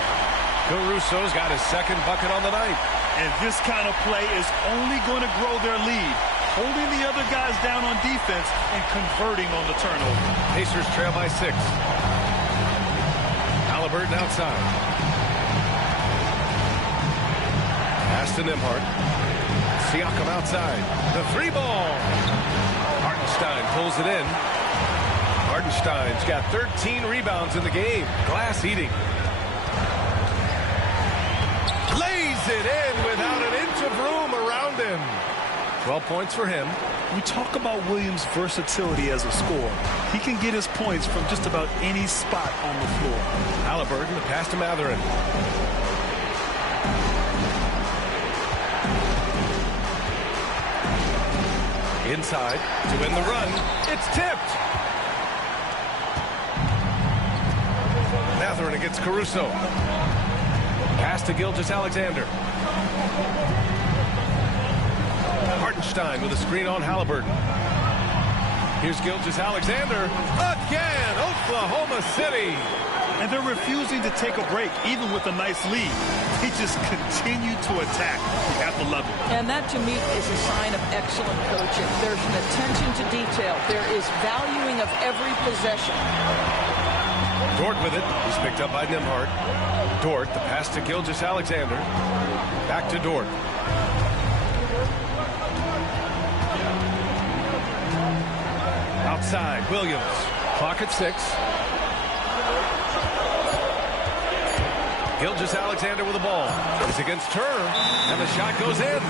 Caruso's got his second bucket on the night. And this kind of play is only going to grow their lead, holding the other guys down on defense and converting on the turnover. Pacers trail by 6. Halliburton outside. Pass to Nembhard. Siakam outside. The 3 ball. Hartenstein pulls it in. Hartenstein's got 13 rebounds in the game. Glass eating. Laid it in without an inch of room around him. 12 points for him. We talk about Williams' versatility as a scorer. He can get his points from just about any spot on the floor. Halliburton, the pass to Mathurin. Inside to win the run. It's tipped. Mathurin against Caruso. Pass to Gilgeous-Alexander. Hartenstein with a screen on Halliburton. Here's Gilgeous-Alexander. Again, Oklahoma City. And they're refusing to take a break, even with a nice lead. They just continue to attack. You have to love it. And that, to me, is a sign of excellent coaching. There's an attention to detail. There is valuing of every possession. Dort with it. He's picked up by Nembhard. Dort, the pass to Gilgeous-Alexander. Back to Dort. Outside, Williams. Clock at 6. Gilgeous-Alexander with the ball. He's against Turner, and the shot goes in.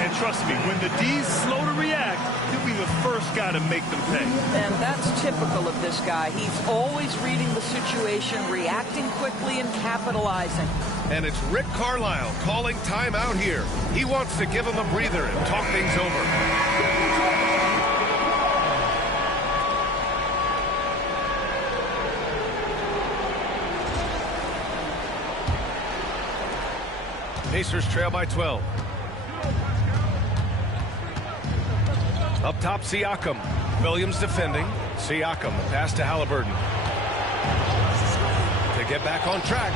And trust me, when the D's slow to react, he'll be the first guy to make them pay. And that's typical of this guy. He's always reading the situation, reacting quickly, and capitalizing. And it's Rick Carlisle calling timeout here. He wants to give him a breather and talk things over. Pacers trail by 12. Up top, Siakam. Williams defending. Siakam, the pass to Halliburton. To get back on track.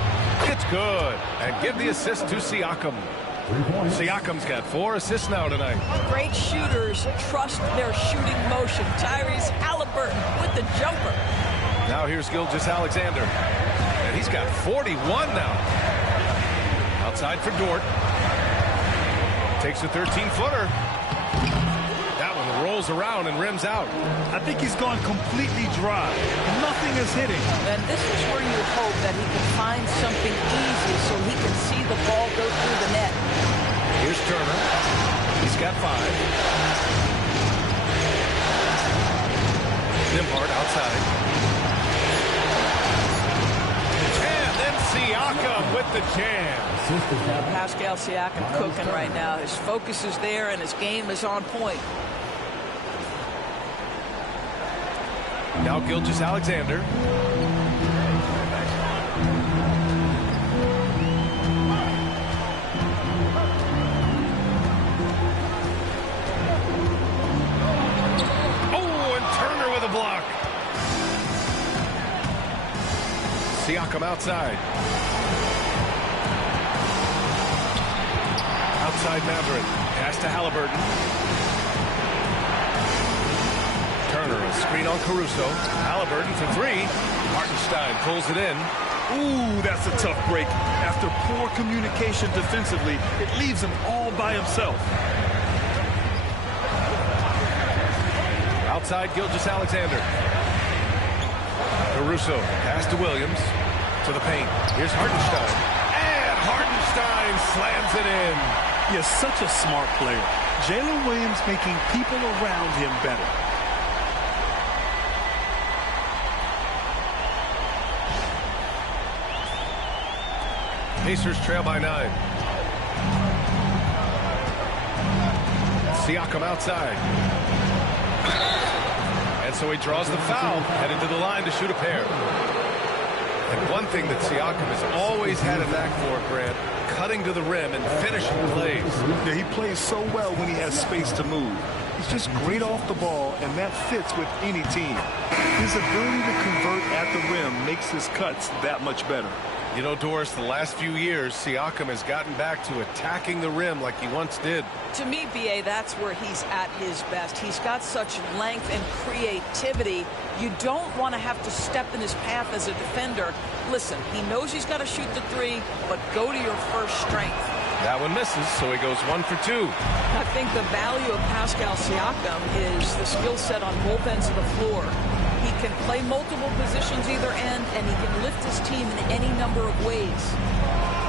It's good. And give the assist to Siakam. Siakam's got 4 assists now tonight. Great shooters trust their shooting motion. Tyrese Halliburton with the jumper. Now here's Gilgeous-Alexander. And he's got 41 now. Outside for Dort. Takes a 13-footer. That one rolls around and rims out. I think he's gone completely dry. Nothing is hitting. And this is where you hope that he can find something easy so he can see the ball go through the net. Here's Turner. He's got 5. Nembhard outside. And then Siakam with the jam. Pascal Siakam cooking right now. His focus is there and his game is on point. Now Gilgeous-Alexander. Oh, and Turner with a block. Siakam outside. Outside Mathurin. Pass to Halliburton. Turner, a screen on Caruso. Halliburton for 3. Hartenstein pulls it in. Ooh, that's a tough break. After poor communication defensively, it leaves him all by himself. Outside Gilgeous-Alexander. Caruso, pass to Williams. To the paint. Here's Hartenstein. And Hartenstein slams it in. He is such a smart player. Jalen Williams making people around him better. Pacers trail by 9. Siakam outside. And so he draws the foul, headed to the line to shoot a pair. And one thing that Siakam has always had a knack for, Grant, cutting to the rim and finishing plays. Yeah, he plays so well when he has space to move. He's just great off the ball, and that fits with any team. His ability to convert at the rim makes his cuts that much better. You know, Doris, the last few years, Siakam has gotten back to attacking the rim like he once did. To me, B.A., that's where he's at his best. He's got such length and creativity. You don't want to have to step in his path as a defender. Listen, he knows he's got to shoot the 3, but go to your first strength. That one misses, so he goes 1 for 2. I think the value of Pascal Siakam is the skill set on both ends of the floor. He can play multiple positions either end, and he can lift his team in any number of ways.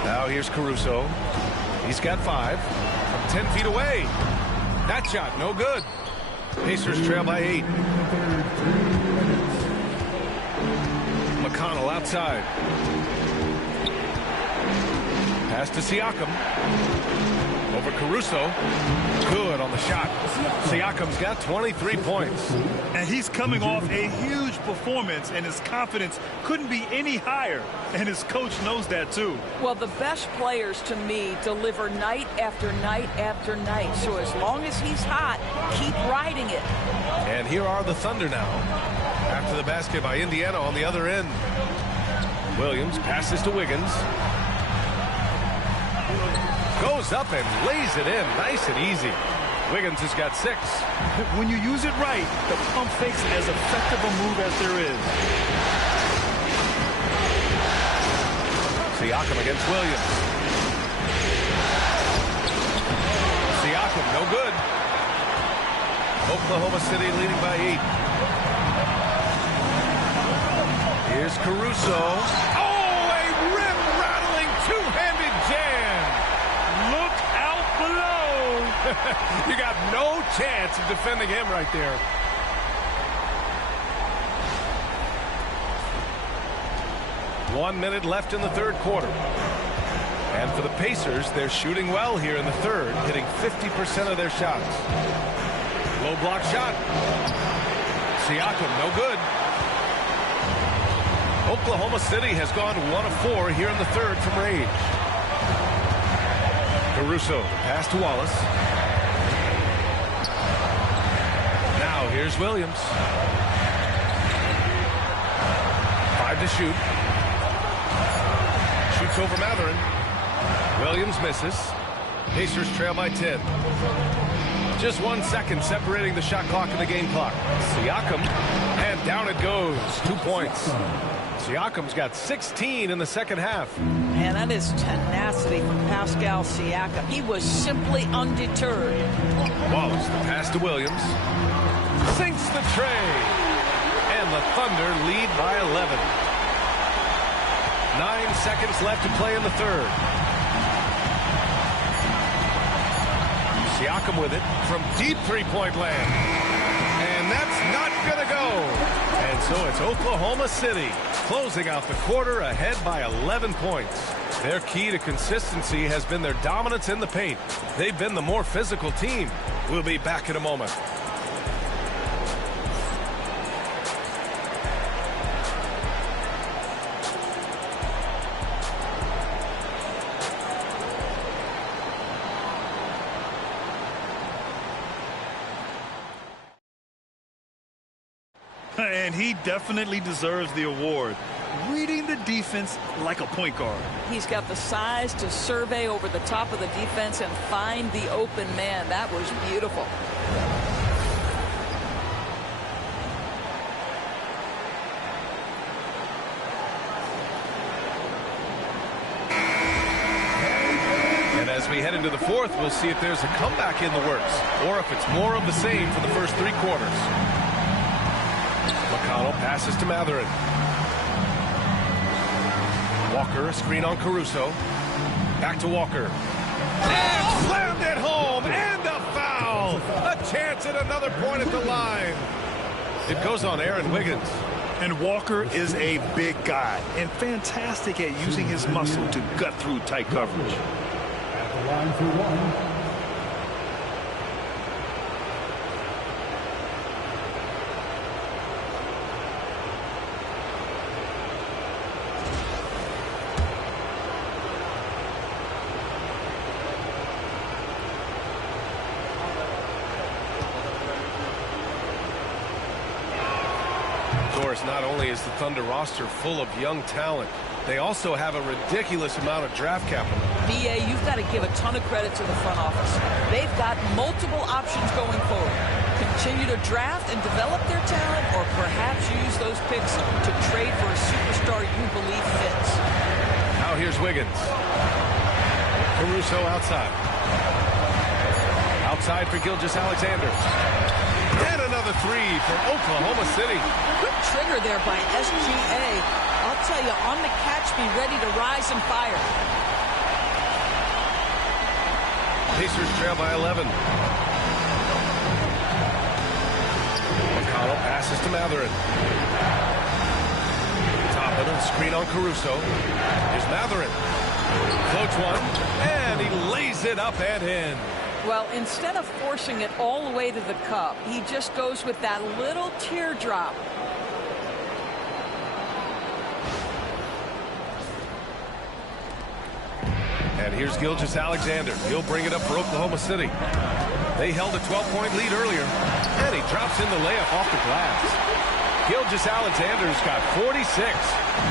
Now here's Caruso. He's got 5 from 10 feet away. That shot, no good. Pacers trail by 8. McConnell outside. Pass to Siakam. Over Caruso. Good on the shot. Siakam's got 23 points. And he's coming off a huge performance, and his confidence couldn't be any higher. And his coach knows that, too. Well, the best players, to me, deliver night after night after night. So as long as he's hot, keep riding it. And here are the Thunder now. After the basket by Indiana on the other end. Williams passes to Wiggins. Goes up and lays it in. Nice and easy. Wiggins has got 6. When you use it right, the pump fake's as effective a move as there is. Siakam against Williams. Siakam, no good. Oklahoma City leading by 8. Here's Caruso. Oh, a rim-rattling two-handed jam. Look out below. You got no chance of defending him right there. One minute left in the third quarter. And for the Pacers, they're shooting well here in the third, hitting 50% of their shots. Low block shot. Siakam, no good. Oklahoma City has gone 1 of 4 here in the third from range. Caruso, pass to Wallace. Now here's Williams. 5 to shoot. Shoots over Matherin. Williams misses. Pacers trail by 10. Just 1 second separating the shot clock and the game clock. Siakam, and down it goes. 2 points. Siakam's got 16 in the second half. Man, that is tenacity from Pascal Siakam. He was simply undeterred. Wallace, the pass to Williams. Sinks the tray. And the Thunder lead by 11. 9 seconds left to play in the third. Siakam with it from deep three-point land. And that's not going to go. And so it's Oklahoma City closing out the quarter ahead by 11 points. Their key to consistency has been their dominance in the paint. They've been the more physical team. We'll be back in a moment. And he definitely deserves the award. Reading the defense like a point guard. He's got the size to survey over the top of the defense and find the open man. That was beautiful. And as we head into the fourth, we'll see if there's a comeback in the works or if it's more of the same for the first 3 quarters. McConnell passes to Matherin. Walker, a screen on Caruso. Back to Walker. And slammed it home, and a foul! A chance at another point at the line. It goes on Aaron Wiggins. And Walker is a big guy and fantastic at using his muscle to gut through tight coverage. At the line for 1. Not only is the Thunder roster full of young talent, they also have a ridiculous amount of draft capital. BA, you've got to give a ton of credit to the front office. They've got multiple options going forward. Continue to draft and develop their talent, or perhaps use those picks to trade for a superstar you believe fits. Now here's Wiggins. Caruso outside. Outside for Gilgeous-Alexander. And another 3 for Oklahoma City. Good trigger there by SGA. I'll tell you, on the catch, be ready to rise and fire. Pacers trail by 11. McConnell passes to Matherin. Toppin, a screen on Caruso. Here's Matherin. Floats one, and he lays it up and in. Well, instead of forcing it all the way to the cup, he just goes with that little teardrop. And here's Gilgeous-Alexander. He'll bring it up for Oklahoma City. They held a 12-point lead earlier, and he drops in the layup off the glass. Gilgeous-Alexander's got 46.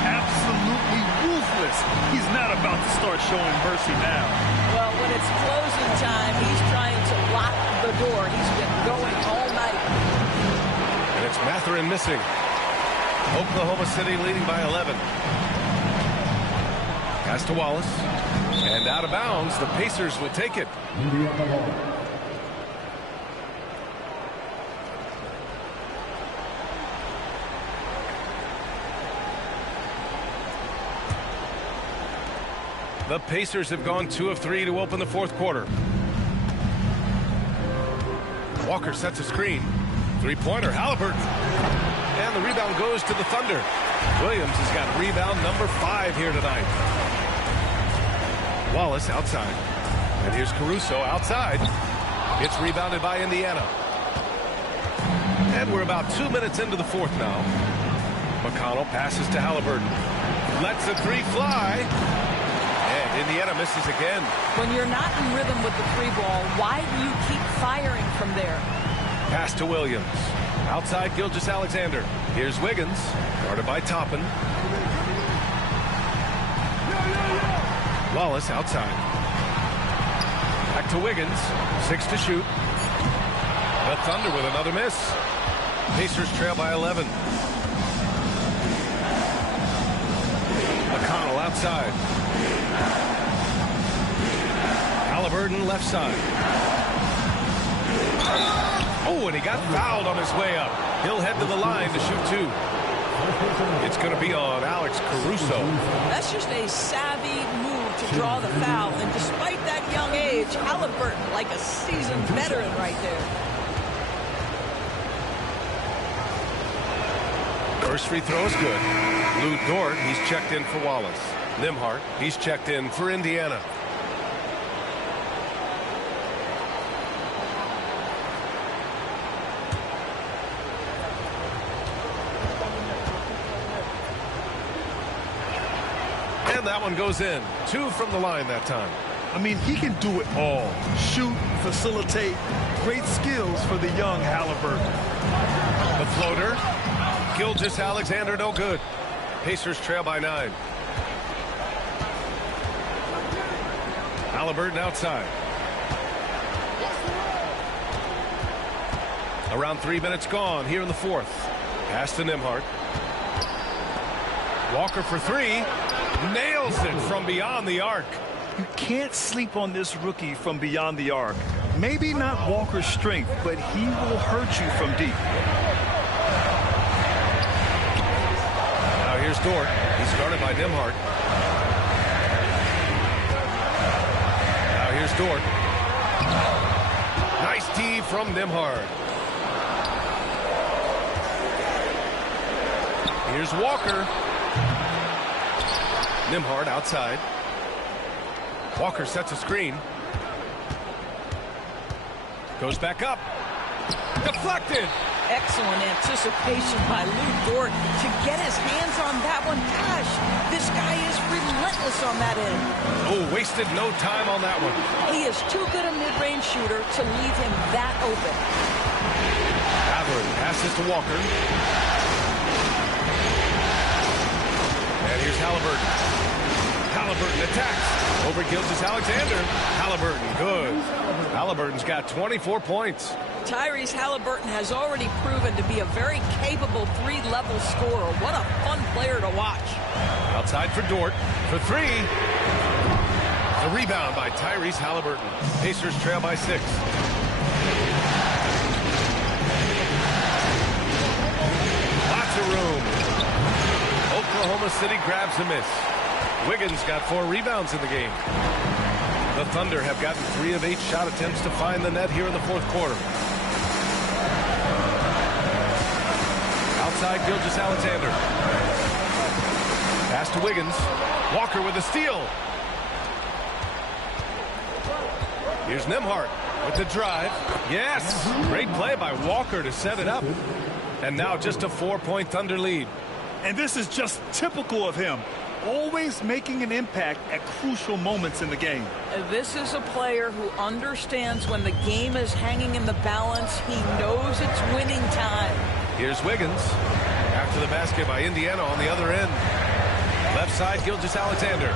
Absolutely ruthless. He's not about to start showing mercy now. Well, when it's closing time, he's trying to lock the door. He's been going all night. And it's Matherin missing. Oklahoma City leading by 11. Pass to Wallace. And out of bounds, the Pacers will take it. The Pacers have gone 2 of 3 to open the fourth quarter. Walker sets a screen. Three-pointer, Halliburton. And the rebound goes to the Thunder. Williams has got rebound number 5 here tonight. Wallace outside. And here's Caruso outside. It's rebounded by Indiana. And we're about 2 minutes into the fourth now. McConnell passes to Halliburton. Lets the three fly. And Indiana misses again. When you're not in rhythm with the three ball, why do you keep firing from there? Pass to Williams. Outside Gilgeous-Alexander. Here's Wiggins. Guarded by Toppin. Wallace outside. Back to Wiggins. 6 to shoot. The Thunder with another miss. Pacers trail by 11. McConnell outside. Halliburton left side. Oh, and he got fouled on his way up. He'll head to the line to shoot 2. It's going to be on Alex Caruso. That's just a savvy move to draw the foul. And despite that young age, Halliburton like a seasoned veteran right there. First free throw is good. Lou Dort, he's checked in for Wallace. Nembhard, he's checked in for Indiana. And that one goes in. 2 from the line that time. I mean, he can do it all. Shoot, facilitate. Great skills for the young Halliburton. The floater. Gilgeous-Alexander, no good. Pacers trail by 9. Halliburton outside. Around 3 minutes gone here in the fourth. Pass to Nembhard. Walker for 3. Nails it from beyond the arc. You can't sleep on this rookie from beyond the arc. Maybe not Walker's strength, but he will hurt you from deep. Now here's Dort. He's guarded by Nembhard. Now here's Dort. Nice D from Nembhard. Here's Walker. Nembhard outside. Walker sets a screen. Goes back up. Deflected. Excellent anticipation by Lou Dort to get his hands on that one. Gosh, this guy is relentless on that end. Oh, wasted no time on that one. He is too good a mid-range shooter to leave him that open. Matherin passes to Walker. And here's Halliburton. Halliburton attacks over Gilgeous-Alexander. Halliburton, good. Halliburton's got 24 points. Tyrese Halliburton has already proven to be a very capable three-level scorer. What a fun player to watch. Outside for Dort for 3. The rebound by Tyrese Halliburton. Pacers trail by 6. Lots of room. Oklahoma City grabs a miss. Wiggins got 4 rebounds in the game. The Thunder have gotten 3 of 8 shot attempts to find the net here in the fourth quarter. Outside, Gilgeous-Alexander. Pass to Wiggins. Walker with a steal. Here's Nembhard with the drive. Yes, great play by Walker to set it up. And now just a 4-point Thunder lead. And this is just typical of him. Always making an impact at crucial moments in the game. This is a player who understands when the game is hanging in the balance. He knows it's winning time. Here's Wiggins. After the basket by Indiana on the other end. Left side, Gilgeous-Alexander.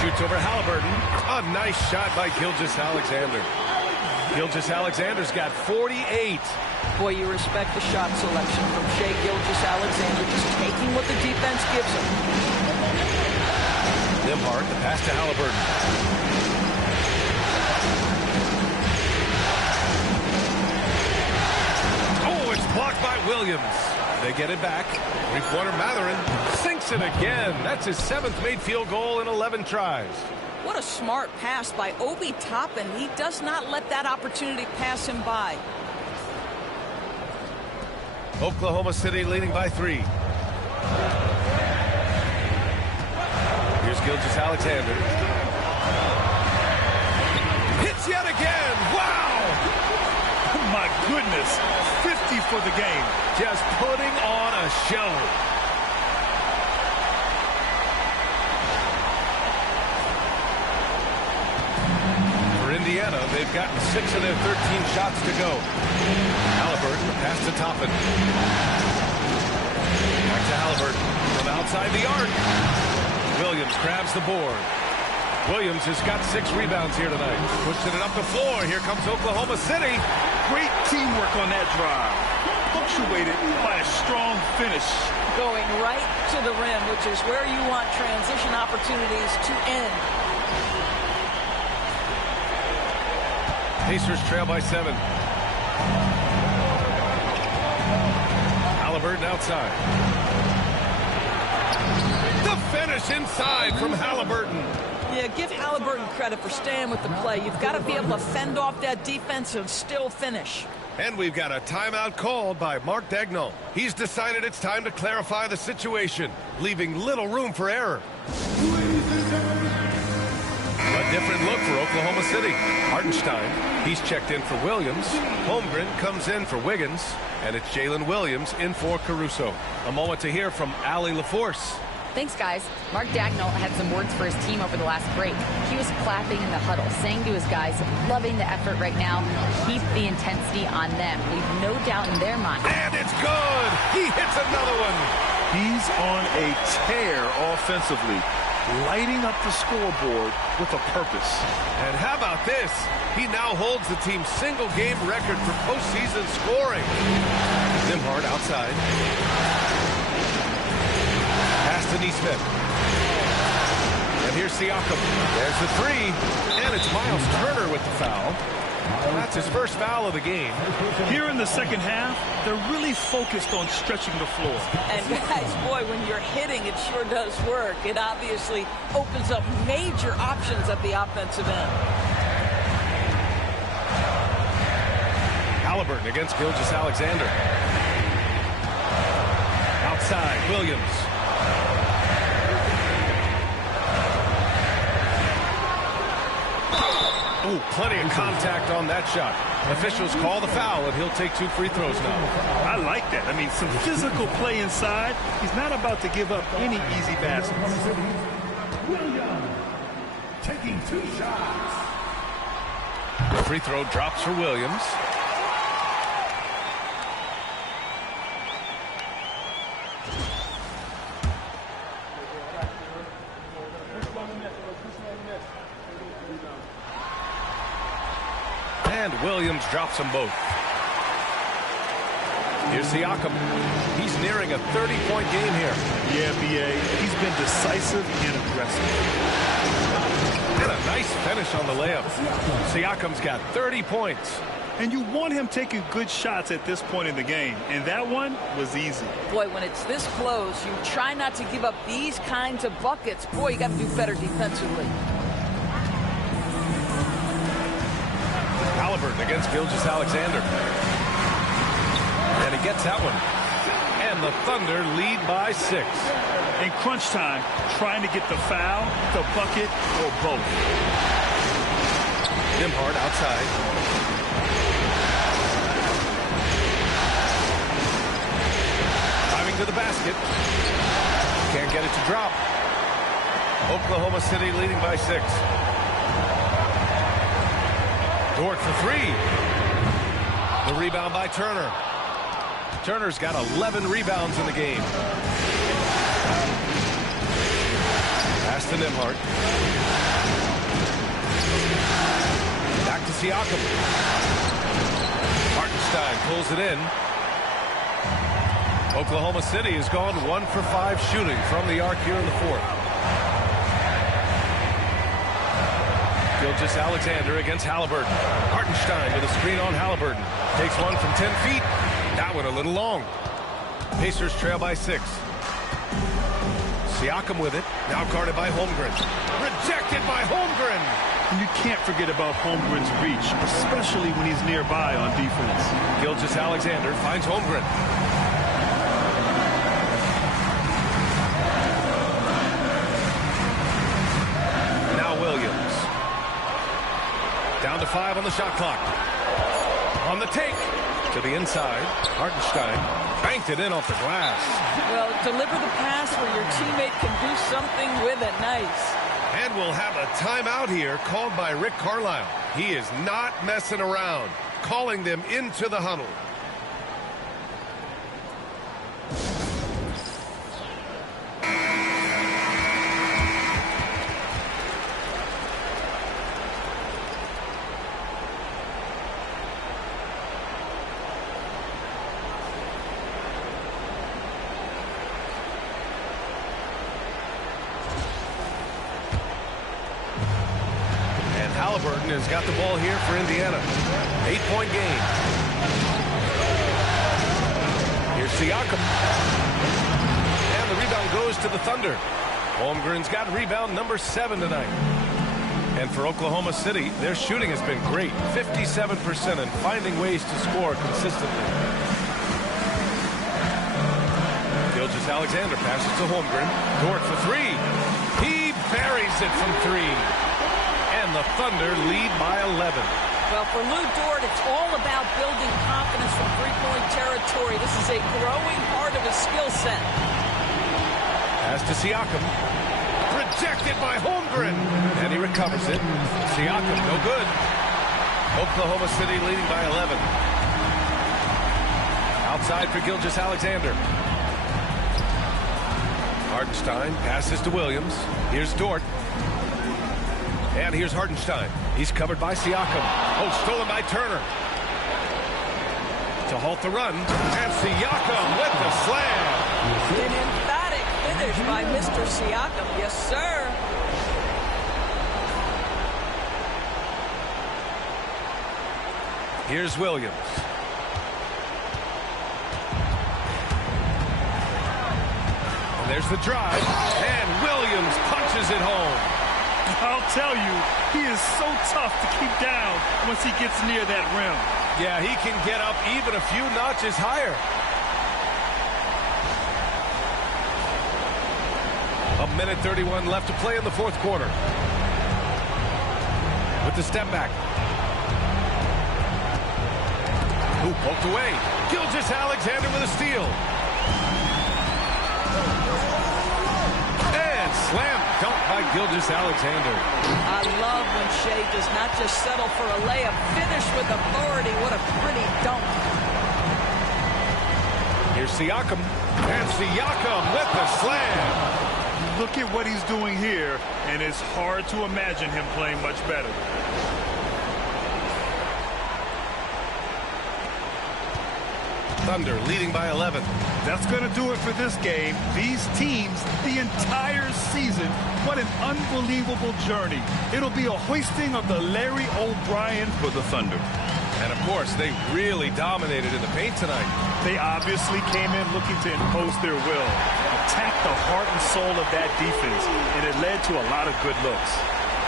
Shoots over Halliburton. A nice shot by Gilgeous-Alexander. Gilgeous-Alexander's got 48. Boy, you respect the shot selection from Shai Gilgeous-Alexander, just taking what the defense gives him. Nembhard, the pass to Halliburton. Oh, it's blocked by Williams. They get it back. Three-pointer Mathurin sinks it again. That's his 7th made field goal in 11 tries. What a smart pass by Obi Toppin. He does not let that opportunity pass him by. Oklahoma City leading by 3. Here's Gilgeous-Alexander. Hits yet again. Wow! My goodness, 50 for the game. Just putting on a show. For Indiana, they've gotten 6 of their 13 shots to go. Halliburton, pass to Toppin. Back to Halliburton from outside the arc. Williams grabs the board. Williams has got 6 rebounds here tonight. Pushing it up the floor. Here comes Oklahoma City. Great teamwork on that drive. Punctuated by a strong finish. Going right to the rim, which is where you want transition opportunities to end. Pacers trail by 7. Halliburton outside. The finish inside from Halliburton. Yeah, give Halliburton credit for staying with the play. You've got to be able to fend off that defense and still finish. And we've got a timeout called by Mark Daigneault. He's decided it's time to clarify the situation, leaving little room for error. A different look for Oklahoma City. Hartenstein, he's checked in for Williams. Holmgren comes in for Wiggins. And it's Jalen Williams in for Caruso. A moment to hear from Allie LaForce. Thanks, guys. Mark Daigneault had some words for his team over the last break. He was clapping in the huddle, saying to his guys, loving the effort right now. Keep the intensity on them. Leave no doubt in their mind. And it's good. He hits another one. He's on a tear offensively, lighting up the scoreboard with a purpose. And how about this? He now holds the team's single-game record for postseason scoring. Nembhard outside. Pass to Nesmith. And here's Siakam. There's the 3. And it's Miles Turner with the foul. That's his first foul of the game. Here in the second half, they're really focused on stretching the floor. And guys, boy, when you're hitting, it sure does work. It obviously opens up major options at the offensive end. Halliburton against Gilgeous-Alexander. Outside, Williams. Ooh, plenty of contact on that shot. Officials call the foul, and he'll take 2 free throws now. I like that. I mean, some physical play inside. He's not about to give up any easy baskets. Williams taking 2 shots. The free throw drops for Williams. And Williams drops them both. Here's Siakam. He's nearing a 30-point game here. Yeah, B.A. He's been decisive and aggressive. And a nice finish on the layup. Siakam's got 30 points. And you want him taking good shots at this point in the game. And that one was easy. Boy, when it's this close, you try not to give up these kinds of buckets. Boy, you got to do better defensively. Halliburton against Gilgeous-Alexander. And he gets that one. And the Thunder lead by 6. In crunch time, trying to get the foul, the bucket, or both. Nembhard outside. Driving to the basket. Can't get it to drop. Oklahoma City leading by 6. Dort for 3. The rebound by Turner. Turner's got 11 rebounds in the game. Pass to Nembhard. Back to Siakam. Hartenstein pulls it in. Oklahoma City has gone 1 for 5 shooting from the arc here in the 4th. Gilgeous-Alexander against Halliburton. Hartenstein with a screen on Halliburton. Takes one from 10 feet. That one a little long. Pacers trail by 6. Siakam with it. Now guarded by Holmgren. Rejected by Holmgren. And you can't forget about Holmgren's reach, especially when he's nearby on defense. Gilgeous-Alexander finds Holmgren. Now Williams. Down to 5 on the shot clock. On the take. To the inside. Hartenstein banked it in off the glass. Well, deliver the pass where your teammate can do something with it. Nice. And we'll have a timeout here called by Rick Carlisle. He is not messing around, calling them into the huddle. Halliburton has got the ball here for Indiana. 8-point game. Here's Siakam. And the rebound goes to the Thunder. Holmgren's got rebound number 7 tonight. And for Oklahoma City, their shooting has been great. 57% and finding ways to score consistently. Gilgeous-Alexander passes to Holmgren. Dort for 3. He buries it from 3. And the Thunder lead by 11. Well, for Lou Dort, it's all about building confidence from three-point territory. This is a growing part of his skill set. Pass to Siakam. Rejected by Holmgren. And he recovers it. Siakam, no good. Oklahoma City leading by 11. Outside for Gilgeous-Alexander. Hartenstein passes to Williams. Here's Dort. And here's Hartenstein. He's covered by Siakam. Oh, stolen by Turner. To halt the run. And Siakam with the slam. An emphatic finish by Mr. Siakam. Yes, sir. Here's Williams. And there's the drive. And Williams punches it home. I'll tell you, he is so tough to keep down once he gets near that rim. Yeah, he can get up even a few notches higher. 1:31 left to play in the 4th quarter. With the step back. Who poked away? Gilgeous-Alexander with a steal. And slam dunk by Gilgeous-Alexander. I love when Shea does not just settle for a layup. Finish with authority. What a pretty dunk. Here's Siakam. And Siakam with the slam. Look at what he's doing here, and it's hard to imagine him playing much better. Thunder leading by 11. That's going to do it for this game. These teams, the entire season, what an unbelievable journey. It'll be a hoisting of the Larry O'Brien for the Thunder. And, of course, they really dominated in the paint tonight. They obviously came in looking to impose their will, attack the heart and soul of that defense, and it led to a lot of good looks.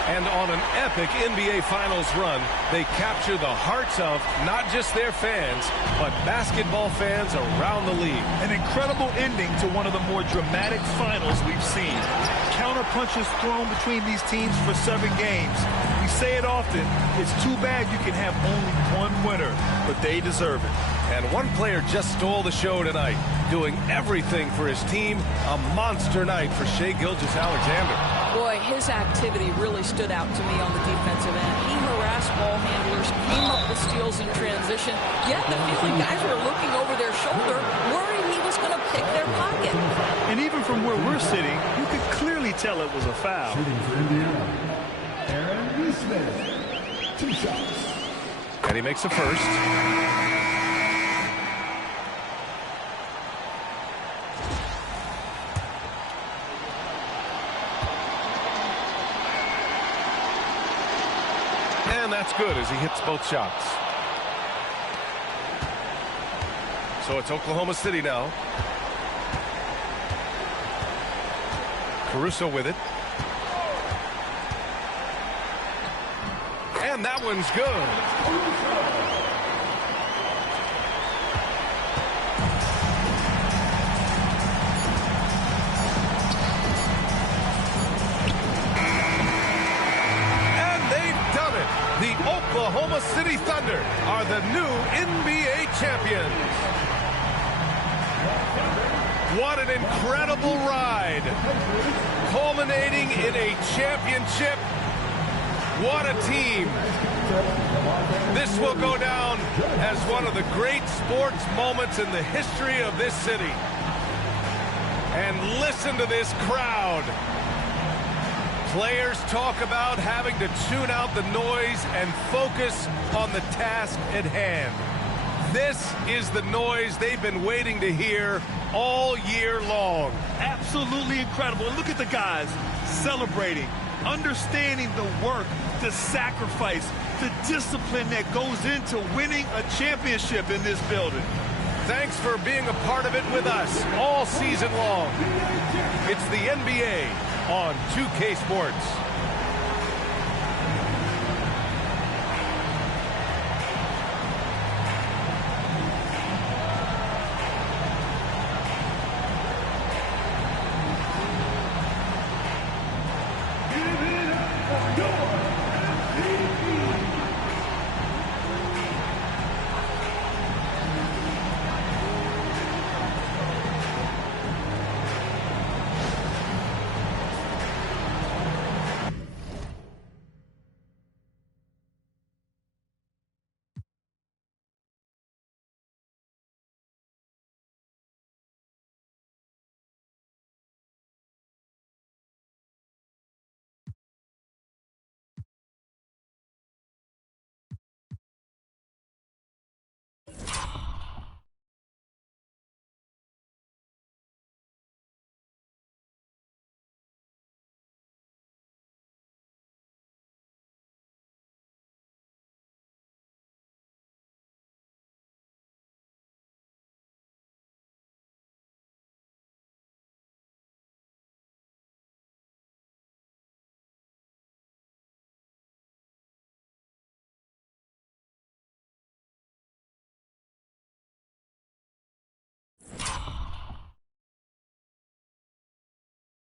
And on an epic NBA Finals run, they capture the hearts of not just their fans, but basketball fans around the league. An incredible ending to one of the more dramatic finals we've seen. Counter punches thrown between these teams for 7 games. We say it often, it's too bad you can have only one winner, but they deserve it. And one player just stole the show tonight, doing everything for his team. A monster night for Shai Gilgeous-Alexander. Boy, his activity really stood out to me on the defensive end. He harassed ball handlers, came up with steals in transition. Yet the feeling guys were looking over their shoulder, worried he was going to pick their pocket. And even from where we're sitting, you could clearly tell it was a foul. Shooting for Indiana, Aaron Smith. 2 shots. And he makes the first. And that's good as he hits both shots. So it's Oklahoma City now. Caruso with it. And that one's good. The Oklahoma City Thunder are the new NBA champions. What an incredible ride, culminating in a championship. What a team. This will go down as one of the great sports moments in the history of this city. And listen to this crowd. Players talk about having to tune out the noise and focus on the task at hand. This is the noise they've been waiting to hear all year long. Absolutely incredible. And look at the guys celebrating, understanding the work, the sacrifice, the discipline that goes into winning a championship in this building. Thanks for being a part of it with us all season long. It's the NBA on 2K Sports.